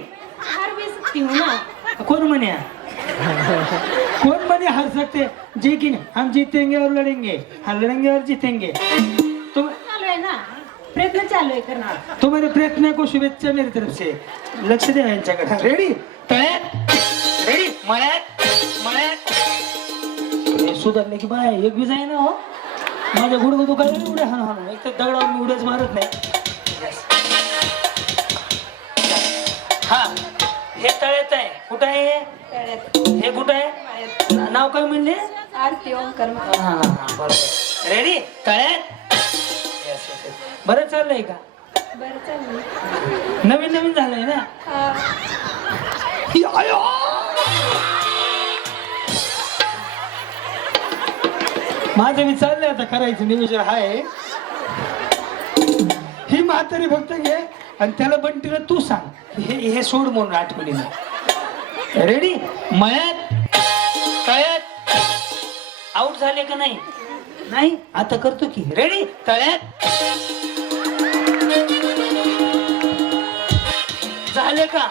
हार भी सकती हूँ ना कौन मने कौन मने हार सकते जीतेंगे हम जीतेंगे और लड़ेंगे हाँ लड़ेंगे और जीतेंगे तुम चालू है ना प्रयत्न चालू आहे करणार तुम्हारे प्रयत्न को शुभेच्छा मेरी तरफ से लक्ष द्या यांच्याकडे रेडी तयार रेडी मळ्यात हे सुधारले की बाय एक बी जाय ना हो माझ्या गुडघं दुखायला उड्या हा एक तर दगडावर मी उड्याच मारत नाही हा हे तळ्यात आहे कुठं आहे हे कुठं आहे नाव काय म्हणले आरती ओंकार हा बरोबर रेडी तळ्यात बरं चाललंय का बरं चालू नवीन नवीन झालंय ना आयो! माझं मी चाललंय आता करायचं नियोजन आहे ही म्हातारी फक्त घे आणि त्याला बंटीला तू सांग हे सोड म्हणून आठवणीने रेडी मळ्यात तळ्यात आउट झाले का नाही नाही आता करतो की रेडी तळ्यात झाले का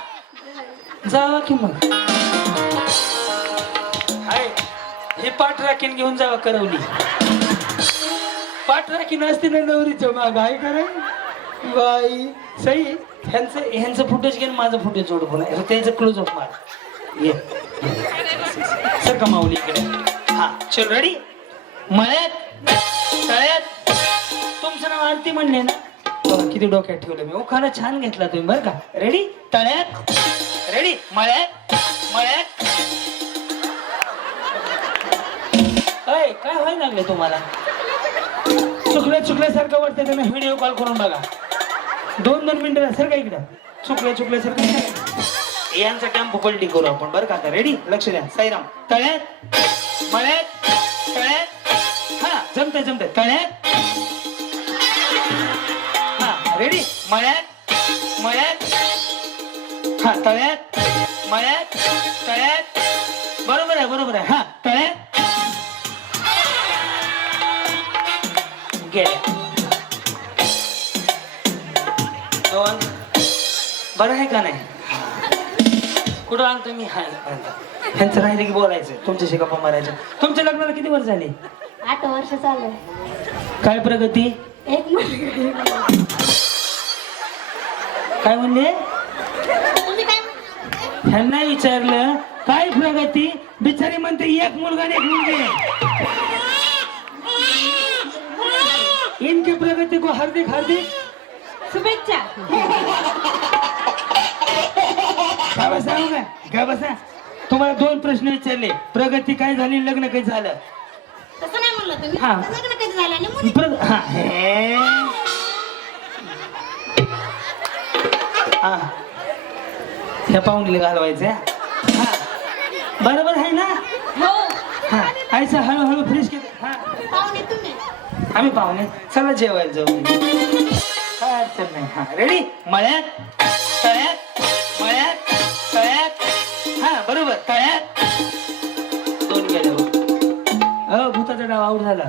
जावा की मग हे पाठ राखीन घेऊन जावा करवली पाठ राखीन असते ना नवरीच्या माग आहे का रे बाई सही ह्यांचं फुटेज घेऊन माझं फुटेज जोड पण त्यांचं क्लोज अप मार ये सर कमावली इकडे हा चल रेडी मळ्यात तळ्यात तुमचं नाव आरती म्हणले ना किती डोक्यात ठेवलं मी उखाणा छान घेतला तुम्ही बरं का रेडी तळ्यात रेडी मळ्यात काय व्हायला लागले तुम्हाला चुकल्यासारखं वाटतं त्यांना व्हिडिओ कॉल करून बघा 2 मिनिटं सर का इकडं चुकल्यासारखं यांचा टेम्पो पलटी करू आपण बरं का आता रेडी लक्ष द्या साईराम तळ्यात हा जमतंय तळ्यात हा रेडी मळ्यात हा तळ्यात बरोबर आहे हा तळ्यात बरं आहे का नाही कुठं आणतो मी हा ह्यांचं राहिले की बोलायचं तुमच्याशी गप्पा मारायचं तुमच्या लग्नाला किती वर्ष झाली 8 वर्ष चालू काय प्रगती एक मुलगा काय म्हणले तुम्ही काय ह्यांना विचारलं काय प्रगती बिचारी म्हणते एक मुलगा आणि एक मुलगी इनकी प्रगति को हार्दिक शुभेच्छा काय बसा तुम्हाला 2 प्रश्न विचारले प्रगती काय झाली लग्न काही झालं तसं नाही म्हणलं तुम्ही हा. लग्न कधी झालं आणि मुली ह्या पाहुणीला घालवायचं बरोबर आहे ना हो हा आयचं हळूहळू फ्रेश केलं हा पाहुणे तुम्ही आम्ही पाहुणे चला जेवायला जाऊ काय अडचण नाही हा रेडी मळ्यात हा बरोबर तळ्यात 2 गेले भूताचा डाव आऊट झाला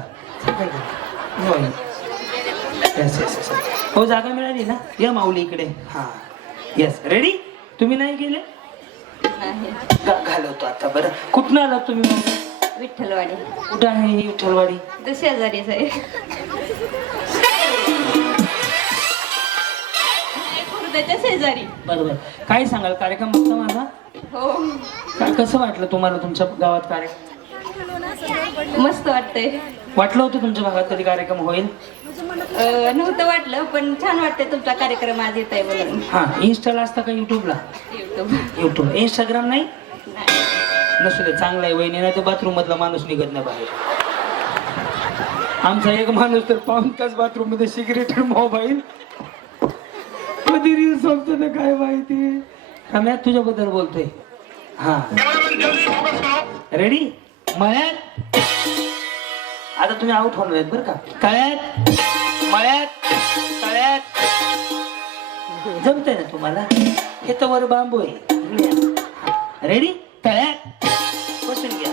हो जागा मिळाली ना या माऊली इकडे हा येस रेडी तुम्ही नाही गेले घालवतो आता बरं कुठनं आलात तुम्ही विठ्ठलवाडी कुठं आहे ही विठ्ठलवाडी शेजारीच आहे खुर्दाच्या शेजारी बरोबर काय सांगाल कार्यक्रम बघता माझा हो काय कसं वाटलं तुम्हाला तुमच्या गावात कार्यक्रम मस्त वाटतंय. वाटलं होतं तुमच्या भागात कधी कार्यक्रम होईल? नव्हतं वाटलं, पण छान वाटतंय तुमचा कार्यक्रम आज येत आहे बोलून. हा, इन्स्टाला असता का युट्यूबला? युट्यूब. इंस्टाग्राम नाही? नसू दे, चांगला आहे वहिनी, नाही तर बाथरूम मधला माणूस निघत नाही बाहेर. आमचा एक माणूस तर पाऊण तास बाथरूम मध्ये सिगरेट मोबाईल कधी रील्स बघतो ना काय माहिती. रम्या तुझ्याबद्दल बोलतोय. हा रेडी? मळ्यात आता तुम्ही आउट होणार आहेत बरं का. तळ्यात, मळ्यात, तळ्यात जमतंय ना तुम्हाला? हे तर वर बांबू आहे. रेडी? तळ्यात बसून घ्या.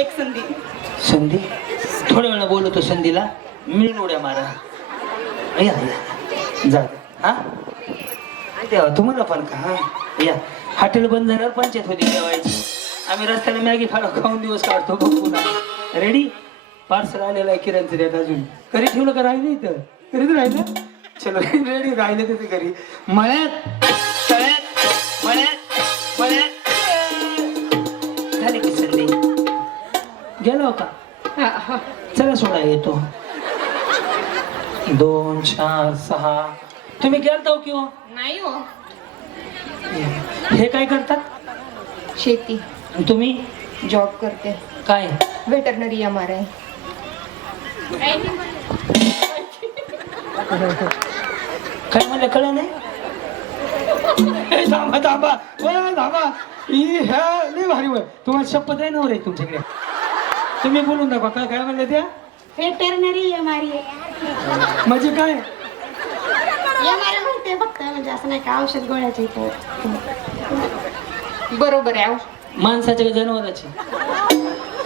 एक संधी. संधी? थोड्या वेळा बोलतो संधीला, मिळून उड्या मारा. या जा. हा तेव्हा तुम्हाला पण का? हा या. हॉटेल बंद झाल्यावर पंचायत होती जेवायची. आम्ही रस्त्याला मॅगी खाऊन दिवस काढतो बघ पुन्हा. रेडी? पार्सल आलेलं आहे किरणचं त्यात अजून. घरी ठेवलं का राहिलं इथं? घरीच राहिलं? चलो रेडी, राहिलं तिथे घरी. मळ्यात, तळ्यात, मळ्यात, मळ्यात. झाली की संधी? गेलो का? चला सोडा येतो. 2 4 6. तुम्ही गेलता हो किंवा नाही हो. हे काय करतात? शेती. तुम्ही जॉब करते. काय? Veterinary MRI. काय म्हणलं कळलं नाही? ए, थांबा थांबा थांबा. ह्या लय भारी वय. तुम्हाला शपथ आहे नवरे तुमच्याकडे. तुम्ही बोलून दाखवा. काय काय म्हणलं त्या? Veterinary MRI. म्हणजे काय? MRI म्हणते फक्त, म्हणजे असं नाही का औषध गोळ्याचे इथं. बरोबर आहे. माणसाच्या का जनावराची?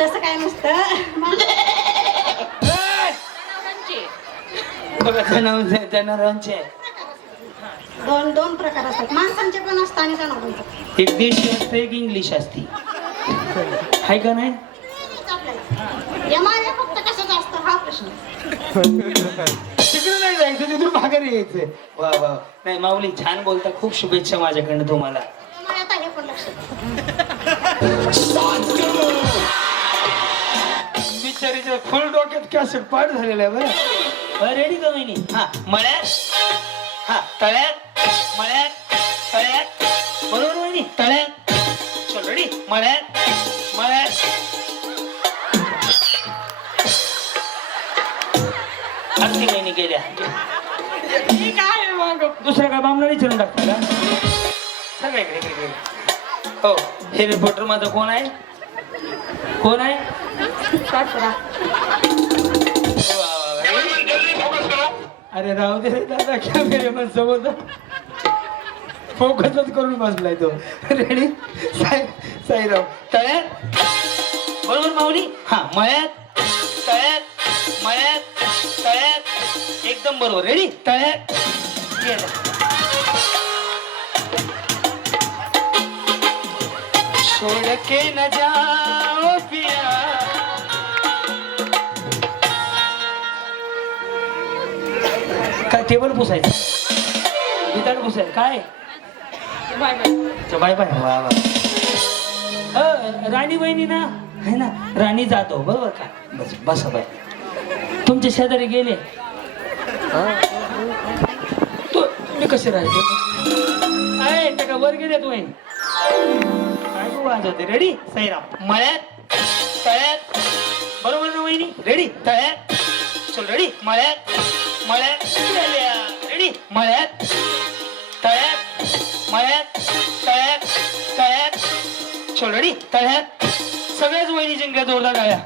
तसं काय नसतं. बघा जनावरांचे दोन प्रकार असतात. माणसांचे पण असतात आणि जनावरांचे. एक देशी असते, एक इंग्लिश असते. हाय का नाही? MRI फक्त कशाचं असतं हा प्रश्न. तिकडे नाही जायचं, तिथून माघारी यायचंय. वा वा. नाही माऊली, छान बोलता. खूप शुभेच्छा माझ्याकडनं तुम्हाला. आता हे पण लक्षात. बिचारीच्या फुल डोक्यात कॅसेट पाठ झालेलं आहे बरं. रेडी का वहिनी? हा मळ्यात, हा तळ्यात, मळ्यात, तळ्यात. बरोबर वहिनी? तळ्यात. चल रेडी? मळ्यात, मळ्यात. अगदी वहिनी गेल्या. काय मग? दुसरा काय बामणा विचारून टाकता का? सगळ्या इकडे. हो, हे रिपोर्टर माझा कोण आहे? कोण आहे? अरे राहू दे रे दादा, कॅमेरे पण समोर फोकसच करून बसलाय तो. रेडी? साईराव. तळ्यात, बरोबर माऊली? हा मळ्यात, तळ्यात, मळ्यात, तळ्यात. एकदम बरोबर. रेडी? तळ्यात. छोड़ के न जाओ पिया. काय टेबल पुसायचं? बिताड पुसायचं काय? Bye bye. वा वा. राणी बहिणी ना है ना? राणी जातो बरोबर का? बस बस बाय. तुमचे शेजारी गेले तुम्ही कसे राहिले? आहे त्या का वर गेले तुम्ही? काय तू वाजवते? रेडी? साईराम. मळ्यात, तळ्यात. बरोबर ना वहिनी? रेडी? तळ्यात. चल रेडी? मळ्यात, मळ्यात. रेडी? मळ्यात, तळ्यात, मळ्यात, तळ्यात, तळ्यात. चल रेडी? तळ्यात. सगळ्याच वहिनी जिंकल्या जोरदार टाळ्या.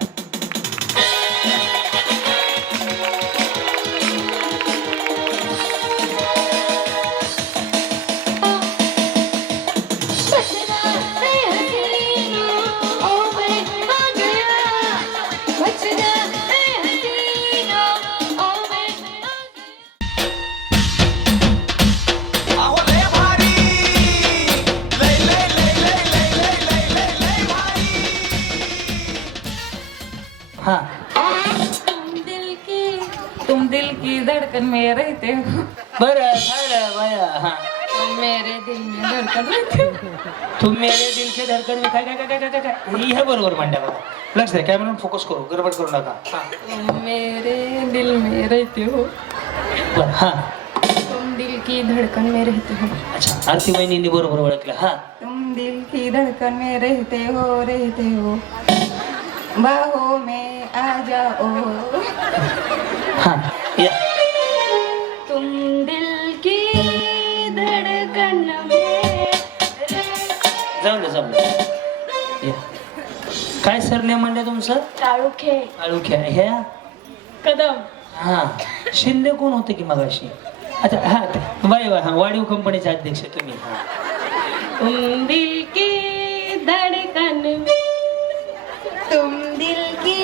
अहो लय भारी लय लय लय लय लय लय लय लय लय भारी. हा दिल की तुम दिल की धड़कन में रहते हो, बरं झालं बाया हा तुम मेरे दिल में धड़कन रहते हो. तुम मेरे दिल के धडकन में काय काय काय काय काय काय ही हे बरोबर म्हणल्या बघा. लक्ष द्या कॅमेरा फोकस करू, गडबड करू नका. हा तुम मेरे दिल में रहते हो, बरं हा तुम दिल की धड़कन में रहते हो. अच्छा आरती वहिनींनी बरोबर ओळखलं. हा तुम दिल की धड़कन में रहते हो, बाहों में आ जाओ. हा या तुम दिल की धड़कन में जमलं या काय सरने म्हणलं तुमचं? काळुखे आळुख्या ह्या कदम. हा शिंदे कोण होते की मगाशी? अच्छा हा बाय बाय हा वाढीव कंपनीचे अध्यक्ष तुम्ही. हा तुम दिल की धड़कन में, तुम दिल की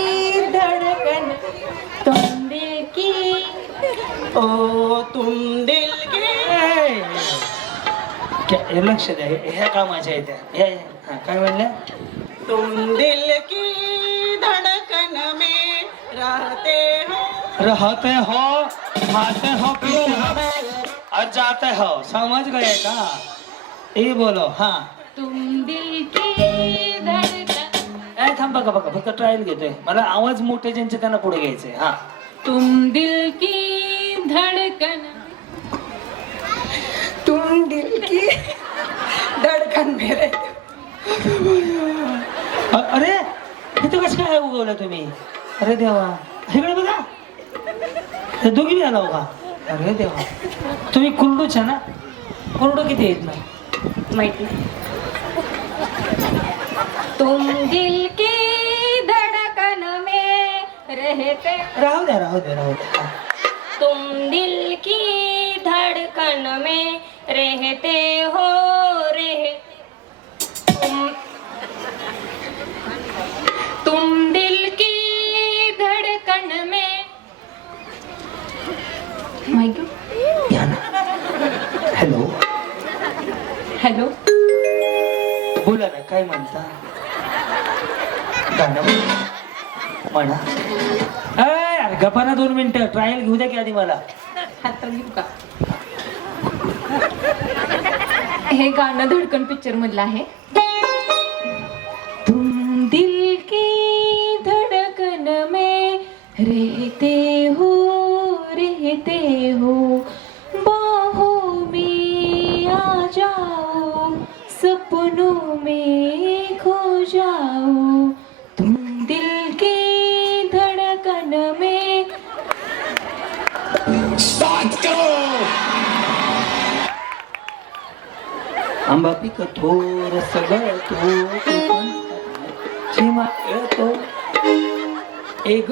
धड़कन, तुम दिल की, ओ तुम दिल की. हे लक्ष द्या ह्या कामाच्या आहेत त्या हा काय म्हणल्या? तुम दिल की धड़कन में रहते हो, खाते हो पीते हो और जाते हो. समझ गए का? ये बोलो. हा तुम दिल की धड़कन, काय थांबा का बघा फक्त ट्रायल घेतोय. मला आवाज मोठे ज्यांचे त्यांना पुढे घ्यायचंय. हा तुम दिल की धड़कन, तुम दिल की धड़कन में रहते हो. अरे इथं कसं काय उगवलं तुम्ही? अरे देवा इकडे बघा हे दोघी बी आला का? अरे देवा तुम्ही कुरडूच आहे ना? कुरडू किती आहेत ना? माहिती. तुम दिल की धड़कन में रहते, राहू द्या. हा. तुम दिल की धड़कन में रहते हो, तुम दिल की धड़कन में. माहिती. या ना. Hello hello. बोला ना काय म्हणता? गाणं म्हणा. अरे गप्पा ना 2 मिनिटं ट्रायल घेऊ द्या की आधी मला. हात घेऊ का? हे गाणं धडकन पिक्चर मधलं आहे. तुम दिल की धड़कन में रहते हो, बाहों में आ जाओ, सपनों में खो जाओ. तुम दिल की धड़कन में. आंबा पिक थोर सगळं चिमा येतो एग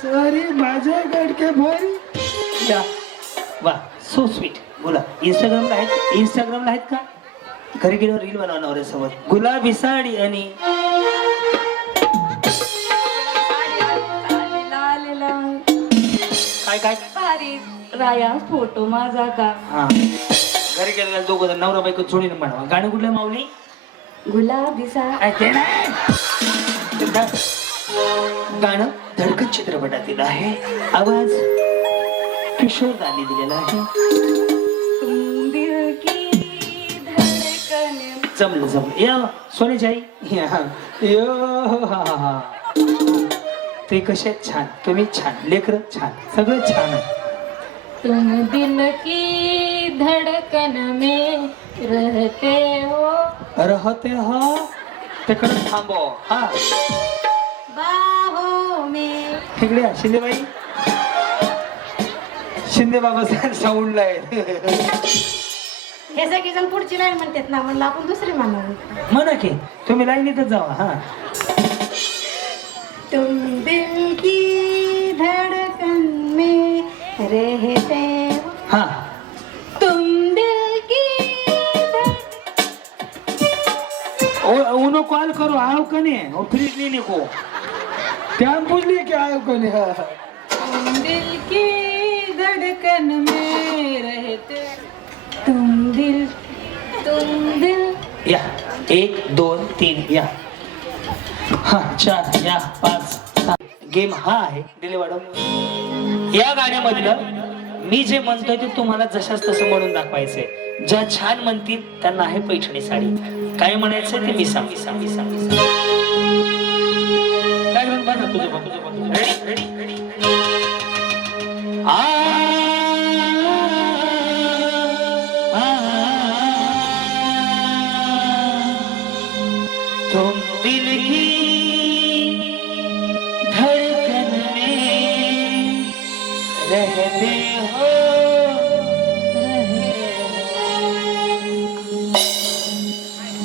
सरी माझ्या गडके भरी. या वा सो स्वीट. बोला इंस्टाग्रामला आहेत का? घरी गेल्यावर रील बनवणार आहे सोबत. गुलाबी साडी आणि काय भारी राया फोटो माझा का. हा घरी गेलेला दोघं जण नवरा बायको जोडीने म्हणावा. गाणं कुठलं माऊली? गुलाबी सा. ते नाही. गाणं धडकन चित्रपटातील आहे. आवाज किशोरदानी दिलेला आहे. तुम दिल की धड़कन. जमलं या सोन्याची आई यो. हा ते कसे छान, तुम्ही छान, लेकर छान, सगळं छान आहे. तुम दिल की धड़कन में रहते हो, तिकडे थांबव. हा बाहों में. तिकडे या शिंदेबाई. शिंदे बाबा साऊंडला आहे. हे सगळेजण पुढची लाईन म्हणतात ना, म्हणलं आपण दुसरी म्हणावी. म्हणा की तुम्ही लाईनीतच जावा. हा तुम दिल की धड़कन में रहते हो, हा तुम दिल की उनो कॉल करो आओ कने और फ्री लेने को क्या पूछने क्या आओ कने. तुम दिल की धड़कन में रहते, तुम दिल या 1 2 3 या. हा 4 या 5 6. गेम हा आहे डिले वाढव. या गाण्यामधलं मी जे म्हणतोय ते तुम्हाला जशाच तसं म्हणून दाखवायचंय. ज्या छान म्हणतील त्यांना आहे पैठणी साडी. काय म्हणायचंय ते मी सांग. काय म्हणून बघ ना तुझं बघ. रेडी. तुम दिल की धड़कन में रहते हो.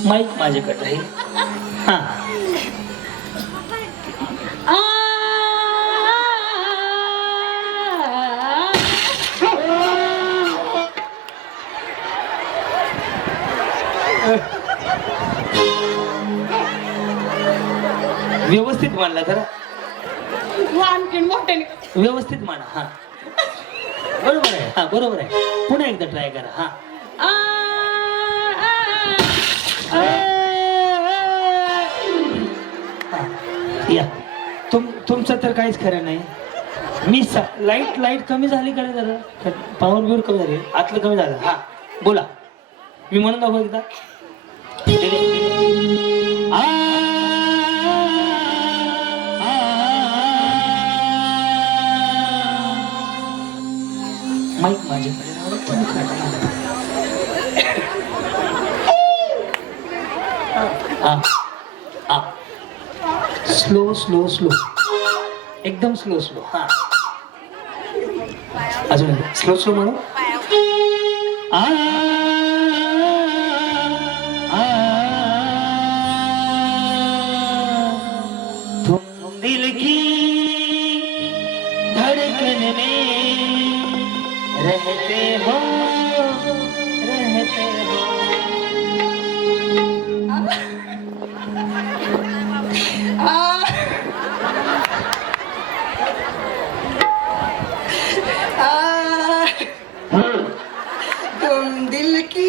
माईक माझ्याकडे राहील. हा व्यवस्थित म्हणला जरा. आणखीन मोठ्याने व्यवस्थित म्हणा. हा बरोबर आहे. हा बरोबर आहे. पुन्हा एकदा ट्राय करा. हा या तुमचं तर काहीच खरं नाही. मी लाईट कमी झाली का जरा. पॉवर बिवर कमी झाली. आतलं कमी झालं. हा बोला. मी म्हणून दाखव एकदा. माईक माझ्याकडे स्लो एकदम स्लो. हा अजून स्लो म्हणू. तुम दिल की धड़कन में रहते हो. तुम दिल की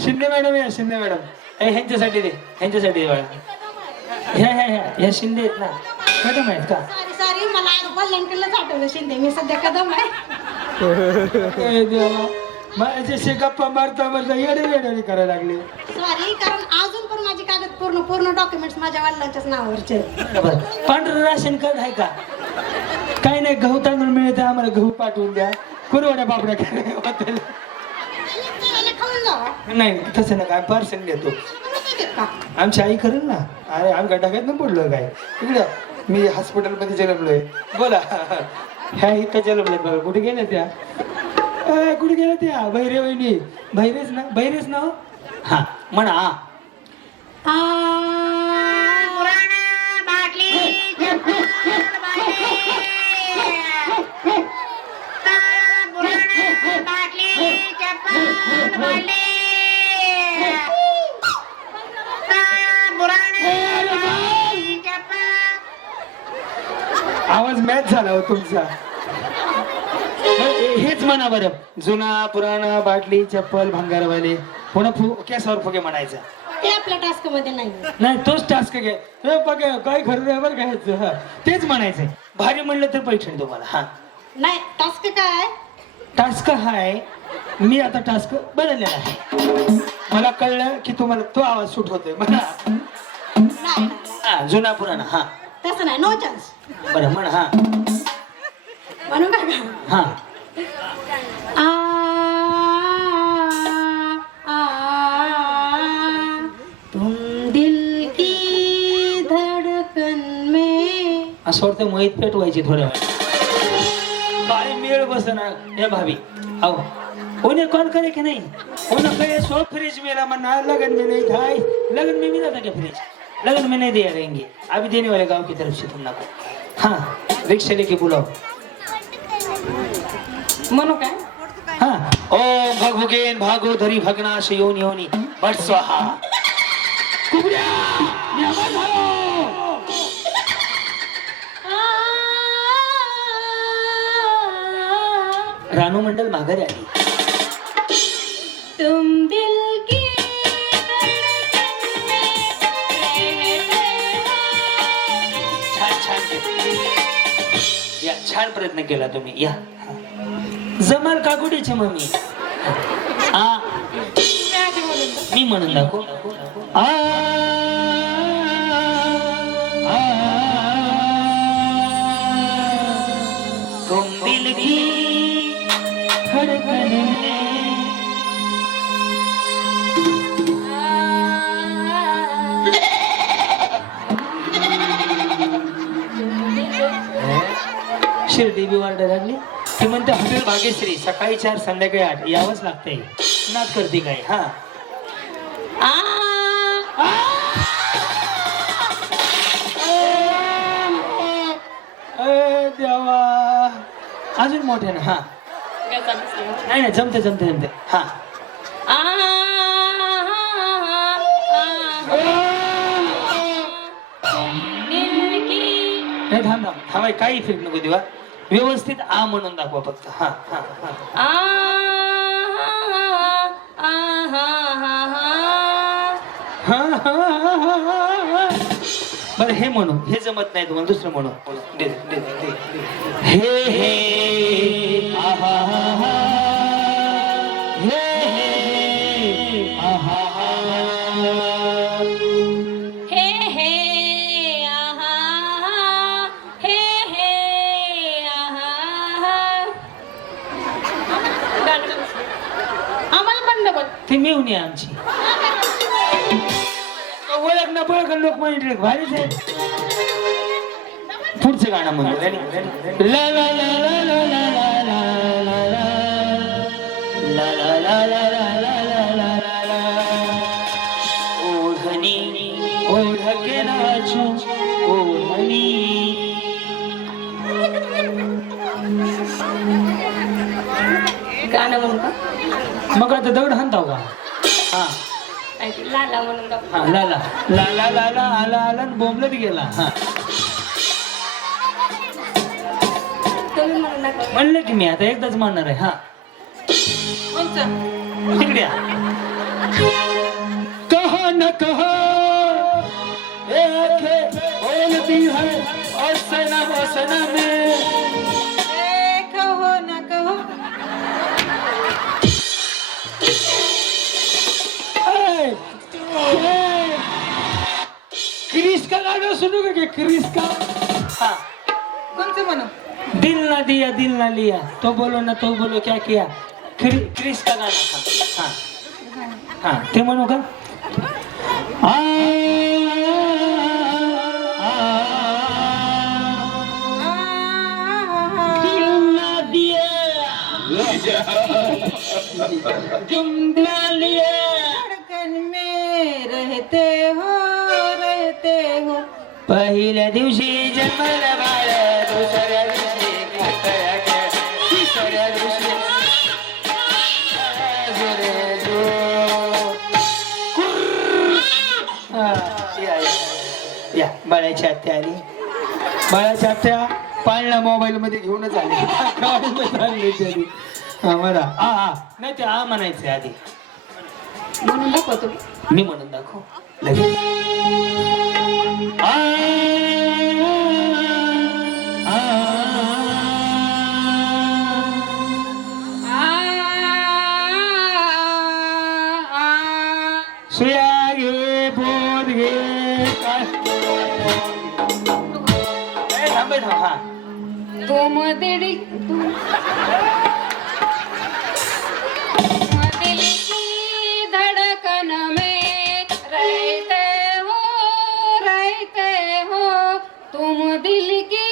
शिंदे मॅडम ह्यांच्यासाठी दे मॅडम. ह्या शिंदे आहेत ना मॅडम आहेत का. सॉरी मला बल्लंकीलाच आठवलं शिंदे. मी सध्या कदम आहे. ए देवा माझ्याशी गप्पा मारता येडे करायला लागले. सॉरी कारण अजून पण माझी कागद पूर्ण डॉक्युमेंट्स माझ्या वडिलांच्याच नावावरचे. पांढरं राशन कार्ड आहे का. काही नाही. गहू तांदूळ मिळते आम्हाला. गहू पाठवून द्या. कुरवड्या बापड्या काय खाऊन जावा. नाही तसं ना काय पार्सल देतो. आमची आई करेल ना. अरे आमच्या डब्यात न पडलोय काय. इकडं मी हॉस्पिटलमध्ये जन्मलोय. बोला. ह्या इथं जन्मलोय बघा. कुठे गेल्या त्या. कुठे गेल्या त्या. बहिरे वहिनी. बहिरेच ना. हा म्हणा. आवाज मॅच झाला हो तुमचा. हेच म्हणा बरं. जुना पुराणा बाटली चप्पल भंगारवाले. पुन्हा केसावर फुगे म्हणायचं. ते आपल्या टास्क मध्ये नाही तोच टास्क घे. बघा काय खरं नाही बरं घ्यायचं. हा तेच म्हणायचंय. भारी म्हणलं तर पैठण तुम्हाला. हा नाही टास्क काय. टास्क हाय. मी आता टास्क बदललेला आहे. मला कळलं की तुम्हाला तो आवाज सूट होतोय म्हणा. जुना पुराणा. हा तसं नाही. No chance. बरं म्हण. हा म्हणू का. हा तुम दिल की धड़कन में. असं वाटतं मोहित पेटवायची थोड्या वेळ. काय मेळ बसना हे भाभी. आओ उन्हें कॉल करे कि नहीं. उन्हें कहे सो फ्रिज मेरा मना लगन में नहीं था. लगन में मिला था क्या फ्रिज. लगन में नहीं दिया रहेंगे. अभी देने वाले गांव की तरफ से तुम ना को. हाँ रिक्शा लेके बुलाओ. म्हणू काय. हाँ ओम भगभुगेन भागो धरी भगनाश योनी योनी बट स्वाहा. कुबड्या न्यावर झालो. रानू मंडल माघारी आली. तुम दिल की छान प्रयत्न केला तुम्ही. या जमाल काकुटीची मम्मी. आ मी म्हणून दाखव. आ तुम दिल की धड़कन में शिर्डी बी वाढ लागली. ती म्हणते हॉटेल भाग्यश्री सकाळी 4 संध्याकाळी 8 यावंच लागतंय. नाच करते काय. हा देवा अजून मोठ्यानं. हा नाही नाही जमते जमते जमते. हा नाही थांब थांब थांबाय काही इफेक्ट नको देवा. व्यवस्थित आ म्हणून दाखवा फक्त. हा हा हा बरं हे म्हणू. हे जमत नाही तुम्हाला दुसरं म्हणू. हे हे आहा हे हे आहा हे हे आहा हे हे आहा. आम्हाला पण डबल ती मिळून आहे आमची. ओळख ना पळख लोकमान्य टिळक भारीच आहे. पुढचं गाणं म्हणतो. ला ला ला ला ला ला ला ला ला ला ला ला ला ला ला ला ला. ओढणी ओढ के नाचू ओढणी. गाणं म्हणून का मग आता दगड हाणताव का. हा लाला म्हणून का. हा लाला लाला लाला आला आला बोंबलत गेला. हा तुम्ही म्हणून नका. म्हणलं की मी आता एकदाच म्हणणार आहे. हा तिकडे या. कहो न कहो ये आंखें बोलती है और सनम सनम में. कहो ना कहो क्रिस का गाना सुनोगे क्या. क्रिस का. हाँ कोणचं म्हणू. दिल ना दिया दिल ना लिया तो बोलो ना तो बोलो क्या किया. क्रिस का गाना था. हाँ हाँ ते म्हणू का. आ, दिल ना दिया तुम ना लिया धड़कन में रहते हो पहिल्या दिवशी जन्मला बाळ दुसऱ्या दिवशी खातया खेळ तिसऱ्या दिवशी या बाळाची आत्या आली. बाळाची आत्या पाळणा मोबाईल मध्ये घेऊनच आली. मला आ नाही ते आ म्हणायचं आधी. म्हणून दाखवतो. मी म्हणून दाखव लगेच. सुया घे बोध घे काय थांबे थांब. हा तुम दिल की धड़कन में रहते हो तुम दिल की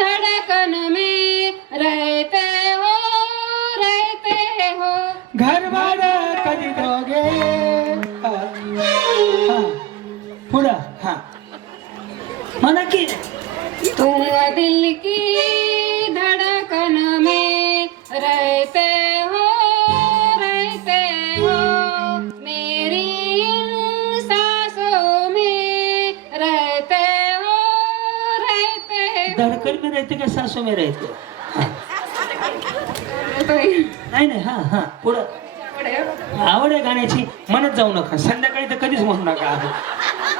धड़कन में रहते हो. घर भाडं कधी दोघे. पुढं. हा म्हणा की. तुम दिल की धड़कन में रहते हो मेरी इन सांसों में रहते हो. धड़कन में रहते का सासू में रहते. नाही नाही. हा हा पुढं. आवड आहे गाण्याची म्हणत जाऊ नका. संध्याकाळी तर कधीच म्हणू नका.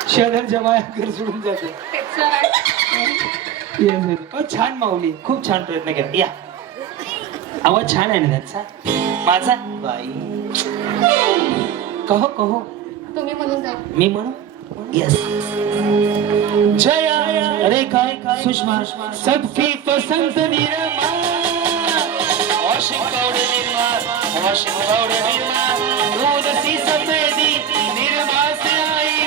शेजारच्या बाया घर सोडून जाते. Yes, yes. Oh, छान माऊली खूप छान प्रयत्न केला या आवाज छान आहे ना त्यांचा माझा बाई कहो कहो तुम्ही म्हणून जा. मी म्हणू यस जया अरे काय सुषमा सबकी पसंद Nirma washing powder Nirma washing powder Nirma दूध सी सफेदी निरमा से आई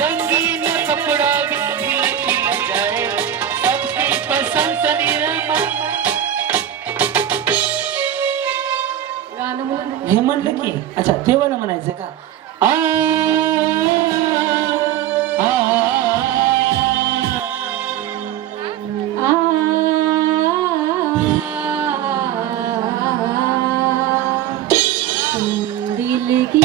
रंगीन कपड़ा भी खिल खिल जाए सबकी पसंद निरमा गाणं म्हणून हे म्हणलं की अच्छा ते वाला म्हणायचं का आ दिल की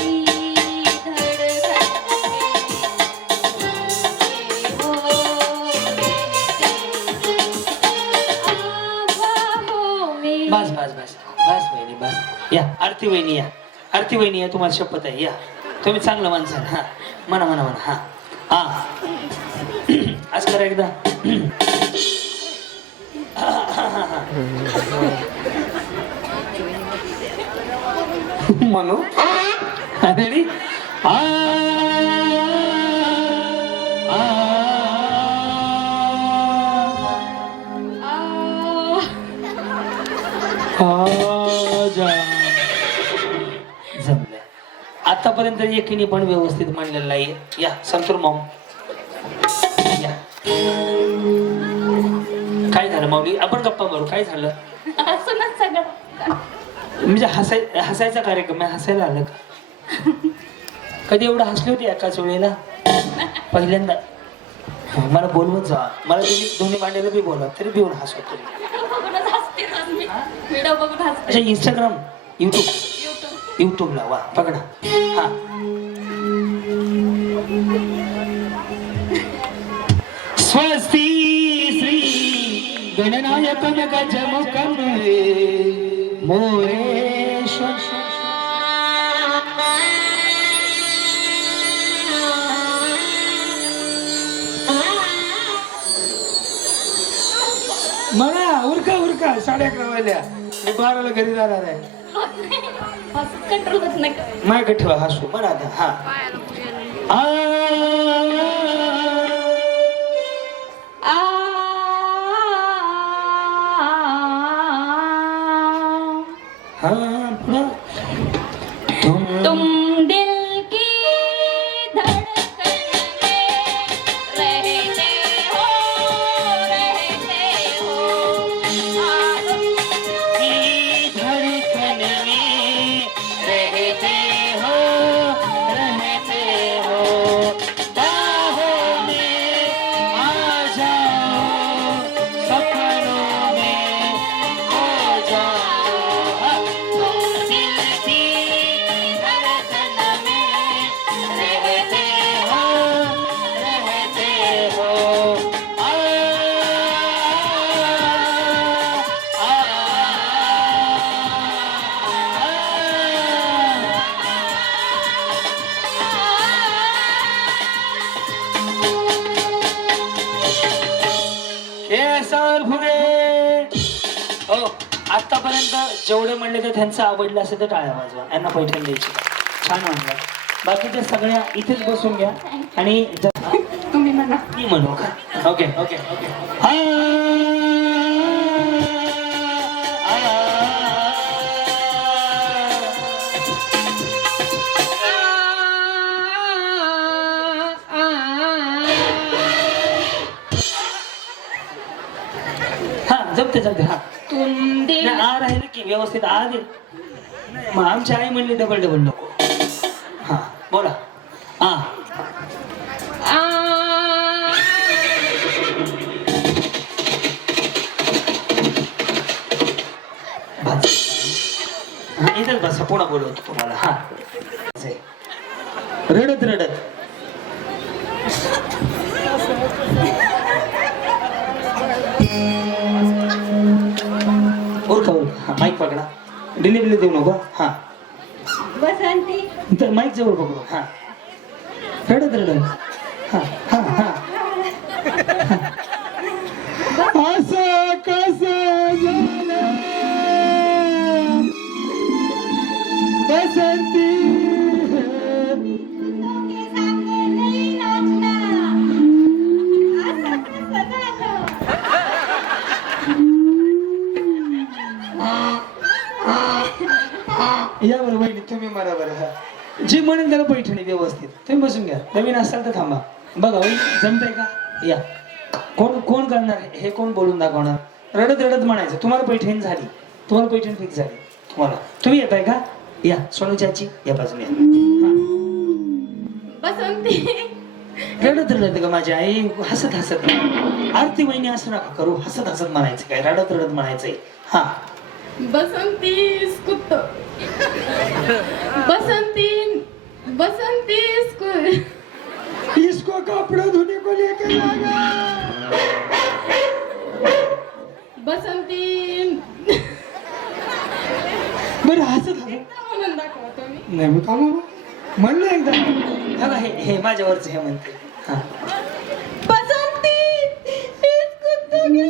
बस बस बस बस वहिनी बस या आरती वहिनी या आरती वहिनी या तुम्हाला शपथ आहे या तुम्ही चांगलं माणसं हा म्हणा म्हणा म्हणा हा हा आज करा एकदा म्हणू रेडी जमलं आतापर्यंत एकीने पण व्यवस्थित म्हणलेलं नाही या संतूर मॉम या काय झालं माऊली आपण गप्पा मारू काय झालं असं सगळं म्हणजे हसायचा कार्यक्रम आहे हसायला आलं का कधी एवढं हसले होते एकाच वेळेला पहिल्यांदा मला बोलवत जा मला तुम्ही दोन्ही मांडीला बी बोला तरी बी येऊन हसवत बघूनच हसते रोज मी. व्हिडिओ बघून हसते. अच्छा इंस्टाग्राम युट्यूबला वा पकडा हा स्वस्ती श्री गणनायकम गजमुखम मोरेश्वर मला उरका उरका 11:30 वाजल्या मी 12ला घरी जाणार आहे हसत कंट्रोल होत नाही. माझ्याकडे ठेवा हसू बरं आता हा आ हा पुढं तुम दिल की धड़कन में रहते हो आप की धड़कन में रहते हो बाहों में आ जाओ सपनों में खो जाओ तुम दिल की धड़कन में रहते हो आ, केसर फुगे ओ आतापर्यंत जेवढे म्हणले तर त्यांचं आवडलं असेल तर टाळ्या वाजवा यांना पैठण द्यायची छान म्हणलं बाकीच्या सगळ्या इथेच बसून घ्या आणि तुम्ही म्हणा. मी म्हणू का ओके ओके ओके हा जमते जमते हा तुम दिल नाही, आ राहील की व्यवस्थित आ दे मग आमची आई म्हणली डबल डबल नको हा बोला हा हा इथंच बसा पुन्हा बोलवतो तुम्हाला हा रडत रडत उरका उरका माईक पकडा डिलिव्हरी देऊ नको हा बसंती माईक जवळ पकडू हा रडत रडत हा हा हा असं कसं झालं बसंती या बरं वहिनी तुम्ही मला बरं हा जी म्हणेन त्याला पैठणी व्यवस्थित तुम्ही बसून घ्या नवीन असाल तर थांबा बघा वही जमतंय का या कोण कोण करणार हे कोण बोलून दाखवणार रडत रडत म्हणायचं तुम्हाला पैठणी झाली तुम्हाला पैठणी फिक्स झाली तुम्हाला तुम्ही येताय का या सोनू चाची या बाजूने या. बसंती रडत रडत का माझी आई हसत हसत आरती वहिनी असं नका करू हसत हसत म्हणायचं काय रडत रडत म्हणायचंय हा बसंती स्कुत्त बसंती बसंती इसको कपड़ा धोने को लेकर जाना बसंती बरं हसत हसत म्हणून दाखवा तुम्ही नाही मी का म्हणलं एकदा हा हे हे माझ्यावरच हे म्हणते हा बसंती इस कुत्ते के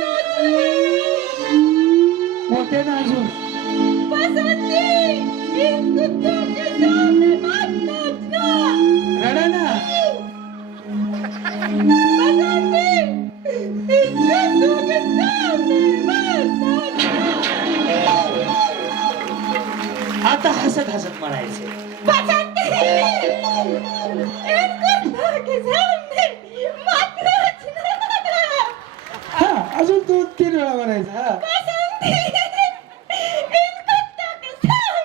साथ मोठे ना अजून बसंती इस कुत्ते के सामने मत नाचना रडा ना बसंती इस कुत्ते के सामने मत नाचना आता हसत हसत म्हणायचे बसंती इस कुत्ते के सामने मत नाचना हा अजून 2-3 वेळा म्हणायचं हा बसंती इस कुत्ते के सामने मत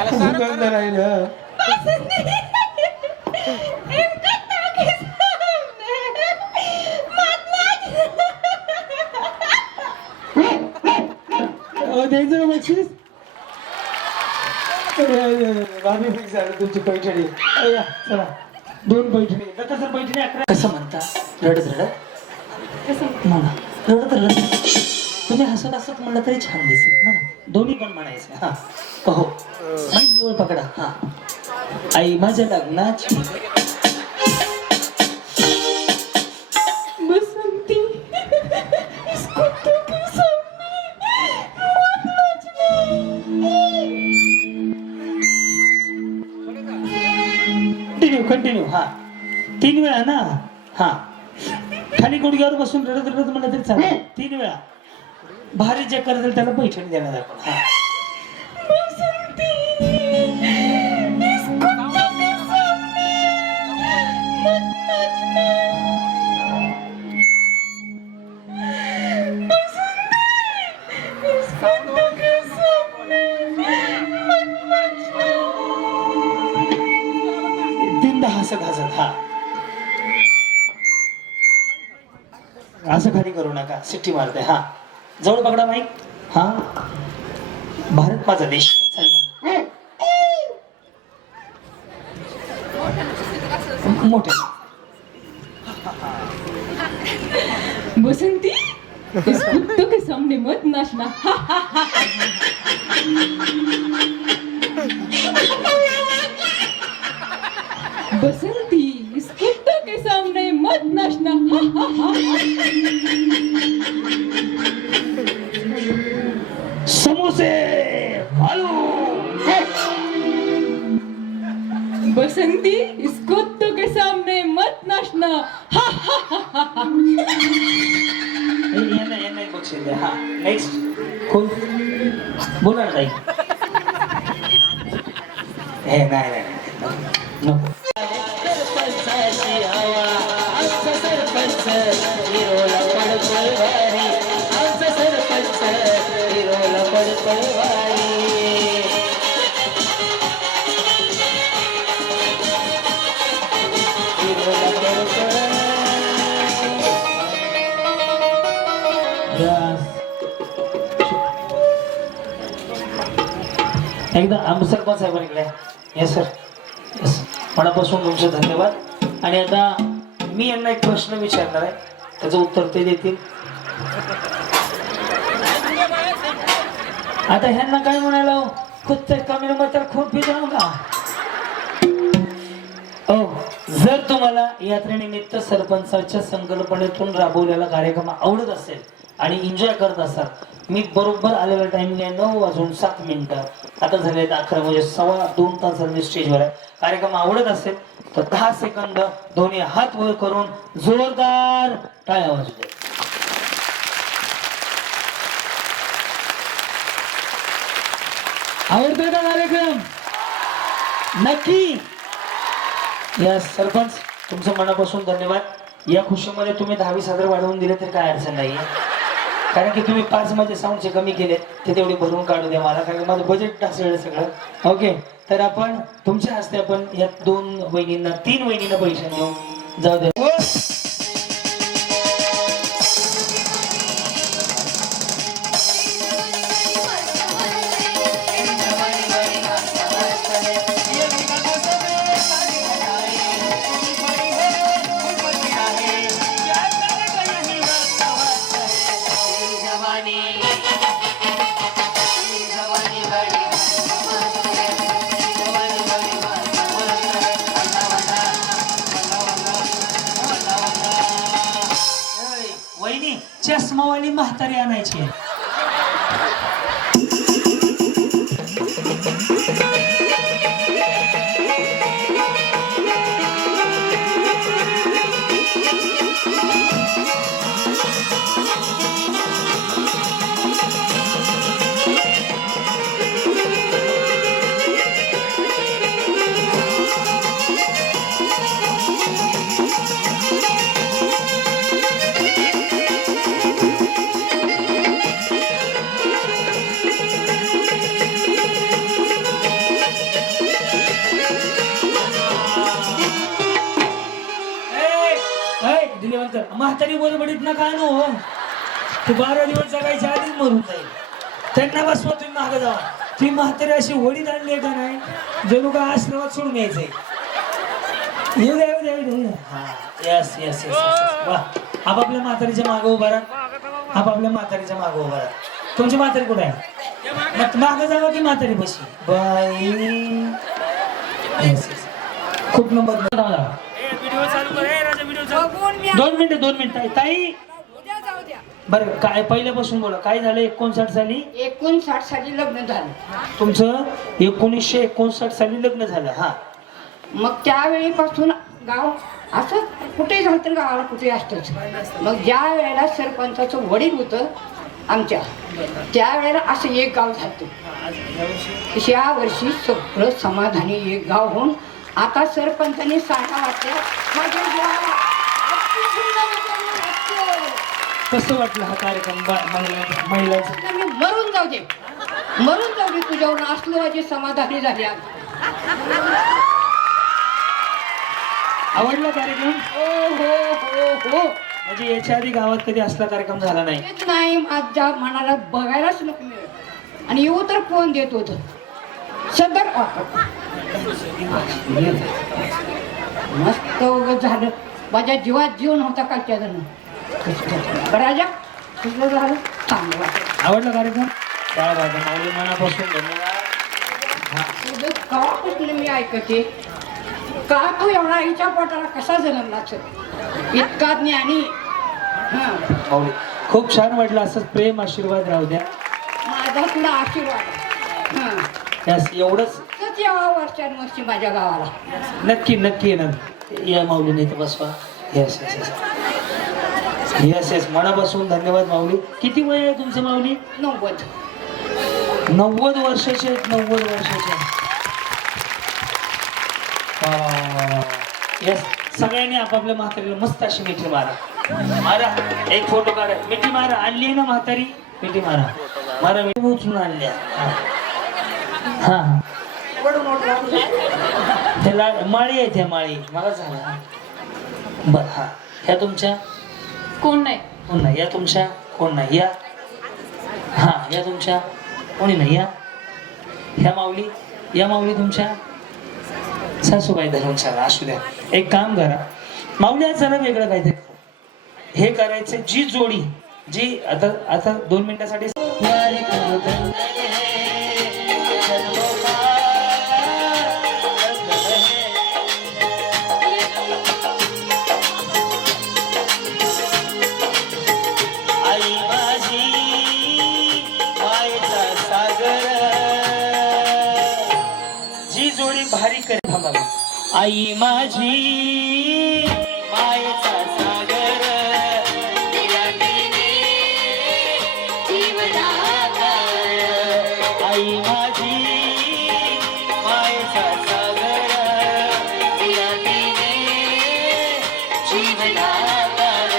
नाचना सुगंध राहिलं बसंती इस कुत्ते के सामने मत नाचना द्यायचं ना बक्षीस भाभी फिक्स झालं तुमची पैठणी या, चला 2 पैठणी दत्ता सर पैठणी 11 कसं म्हणता रडत रडत म्हणा रडत रडत तुम्ही हसत हसत म्हणलं तरी छान दिसेल म्हणा दोन्ही पण म्हणायचं हा हो माईक जवळ पकडा हा आई माझ्या लग्नाची बसंती इस कुत्ते के सामने मत नाचना कंटिन्यू हा 3 वेळा ना हा खाली गुडघ्यावर बसून रडत रडत म्हणलं तरी चालेल 3 वेळा भारी जे करतील त्याला पैठणी देणार आपण हा बसंती इस कुत्ते के सामने मत नाचना बसंती इस कुत्ते के सामने मत नाचना 3दा हसत हसत हा असं खाली करू नका सिट्टी मारते हा जवळ पकडा माईक हा भारत माझा देश मोठे बसंती इस कुत्ते के सामने मत नाचना बसंती इस कुत्ते के सामने मत नाचना समोसे आलू बसंती इस कुत्ते के सामने मत नाचना यांना बक्षीस द्या हा नेक्स्ट कोण बोला ताई हे नाही नको एकदा सरपंच साहेबांकडे येस सर येस मनापासून तुमचे धन्यवाद आणि आता मी यांना एक प्रश्न विचारणार आहे त्याचं उत्तर ते देतील आता ह्यांना काय म्हणायला कुत्ते कमी नंबर तर खूप भी जाऊ का ओ जर तुम्हाला यात्रेनिमित्त सरपंचाच्या संकल्पनेतून राबवलेला कार्यक्रम आवडत असेल आणि एन्जॉय करत असाल, मी बरोबर आलेल्या टाइमने 9:07 आता झाले 11 म्हणजे 2.25 तास मी स्टेजवर आहे. कार्यक्रम आवडत असेल तर 10 सेकंद दोन्ही हात वर करून जोरदार टाळ्या वाजू द्या. आवडतोय का कार्यक्रम? नक्की. या सरपंच तुमचं मनापासून धन्यवाद. या खुशीमध्ये तुम्ही 10-20 वाढवून दिले तर काय अडचण नाहीये, कारण की तुम्ही 5 माझे साऊंडचे कमी केले ते तेवढे भरून काढू द्या मला, कारण माझं बजेट ढासळलं सगळं. ओके, तर आपण तुमच्या हस्ते आपण या 3 वहिनींना पैसे देऊ. जाऊ द्या. वहिनी चष्मावाली म्हातारी आणायची. म्हातारी बरोबरीत ना काय नो, तू 12 दिवस जगायच्या आधीच मरून जाईल. त्यांना बसवा, तुम्ही मागे जावा. ती म्हातारी अशी वडीत आणली का नाही, जणू का आश्रमात सोडून यायचंय. येऊ द्या, येऊ द्या, येऊ द्या. हा, यस यस यस. वा, आपापल्या म्हातारीच्या मागे उभा राहा, आपापल्या म्हातारीच्या मागे उभा राहा. तुमची म्हातारी कुठे आहे? मग मागे जावा की म्हातारी बशी. बाई यस यस. खूप नंबर. 2 मिनिटं ताई. बरं, काय पहिल्यापासून बोला, काय झालं? 59 साली 59 साली लग्न झालं. तुमचं 1959 साली लग्न झालं. हा, मग त्यावेळीपासून गाव असं कुठे झालं तर गावाला कुठे असतंच. मग ज्या वेळेला सरपंचाचं वडील होतं आमच्या, त्यावेळेला असं एक गाव झालं. या वर्षी सगळं समाधानी एक गाव होऊन आता सरपंचाने सांगा वाटल्या माझ्या गावाला कसं वाटलं हा कार्यक्रम? महिलांचा मी मरून जाऊ दे तुझ्यावर असलो माझी समाधानी झाली. आवडला कार्यक्रम? हो हो हो हो. म्हणजे याच्या आधी गावात कधी असला कार्यक्रम झाला नाही? हेच नाही, माझ्या मनाला बघायलाच नको मिळत. आणि येऊ तर फोन देत होत सदर मस्त उगत झालं. माझ्या जीवात जीव नव्हता काल त्या जण राजा कसं झालं चांगलं. आवडला कार्यक्रम? काय बाबा, माऊली मनापासून धन्यवाद. कवापासून मी ऐकते का तू एवढा आईच्या पोटाला कसा जन्मलाच इतका ज्ञानी. माऊली खूप छान वाटलं. असंच प्रेम आशीर्वाद राहू द्या. माझा तुला आशीर्वाद. यास एवढंच यावा वर्षानुवर्षी माझ्या गावाला. नक्की नक्की येणार. या माऊलीने इथं बसवा. Yes yes yes yes yes. मनापासून धन्यवाद माऊली. किती वय आहे तुमचं माऊली? 90 वर्षाचे आहेत. 90 वर्षाचे. यस. सगळ्यांनी आपापल्या म्हातारीला मस्त अशी मिठी मारा. एक फोटो काढा. मिठी मारा. आणली आहे ना म्हातारी? मिठी मारा. मिठी उचलून आणल्या. हा, त्याला माळी आहे. त्या माळी मला झाला. बर, हा, ह्या तुमच्या कोण नाही. कोण नाही. या तुमच्या कोण नाही. या, हा, या तुमच्या कोणी नाही. या माऊली तुमच्या सासूबाई धरून चला. असू द्या. एक काम करा माऊली, आज जरा वेगळं काहीतरी हे करायचं. जी जोडी जी आता 2 मिनिटासाठी भारी करे थांबा. आई माझी मायेचा सागर आई माझी मायेचा सागर जीवनागर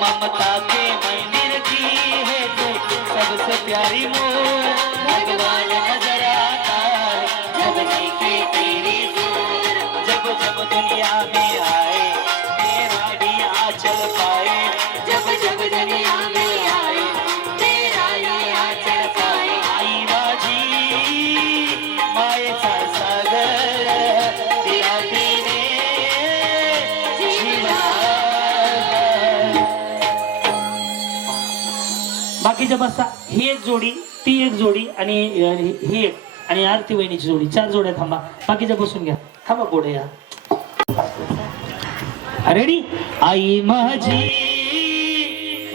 ममता के मंदिर की है तो सबसे प्यारी मोर भगवान नजर आता है जगने की तेरी जोर जब जब दुनिया में आए तेरा ही आंचल पाए जब जब दुनिया में आए तेरा ही आंचल पाए आई माझी मायेचा सागर तिला तिने जीवनागर. बाकीच्या बसा ही एक जोडी ती एक जोडी आणि ही एक आणि आरती वहिनीची जोडी 4 जोड्या थांबा. बाकीच्या बसून घ्या थांबा पुढे या. रेडी. आई माझी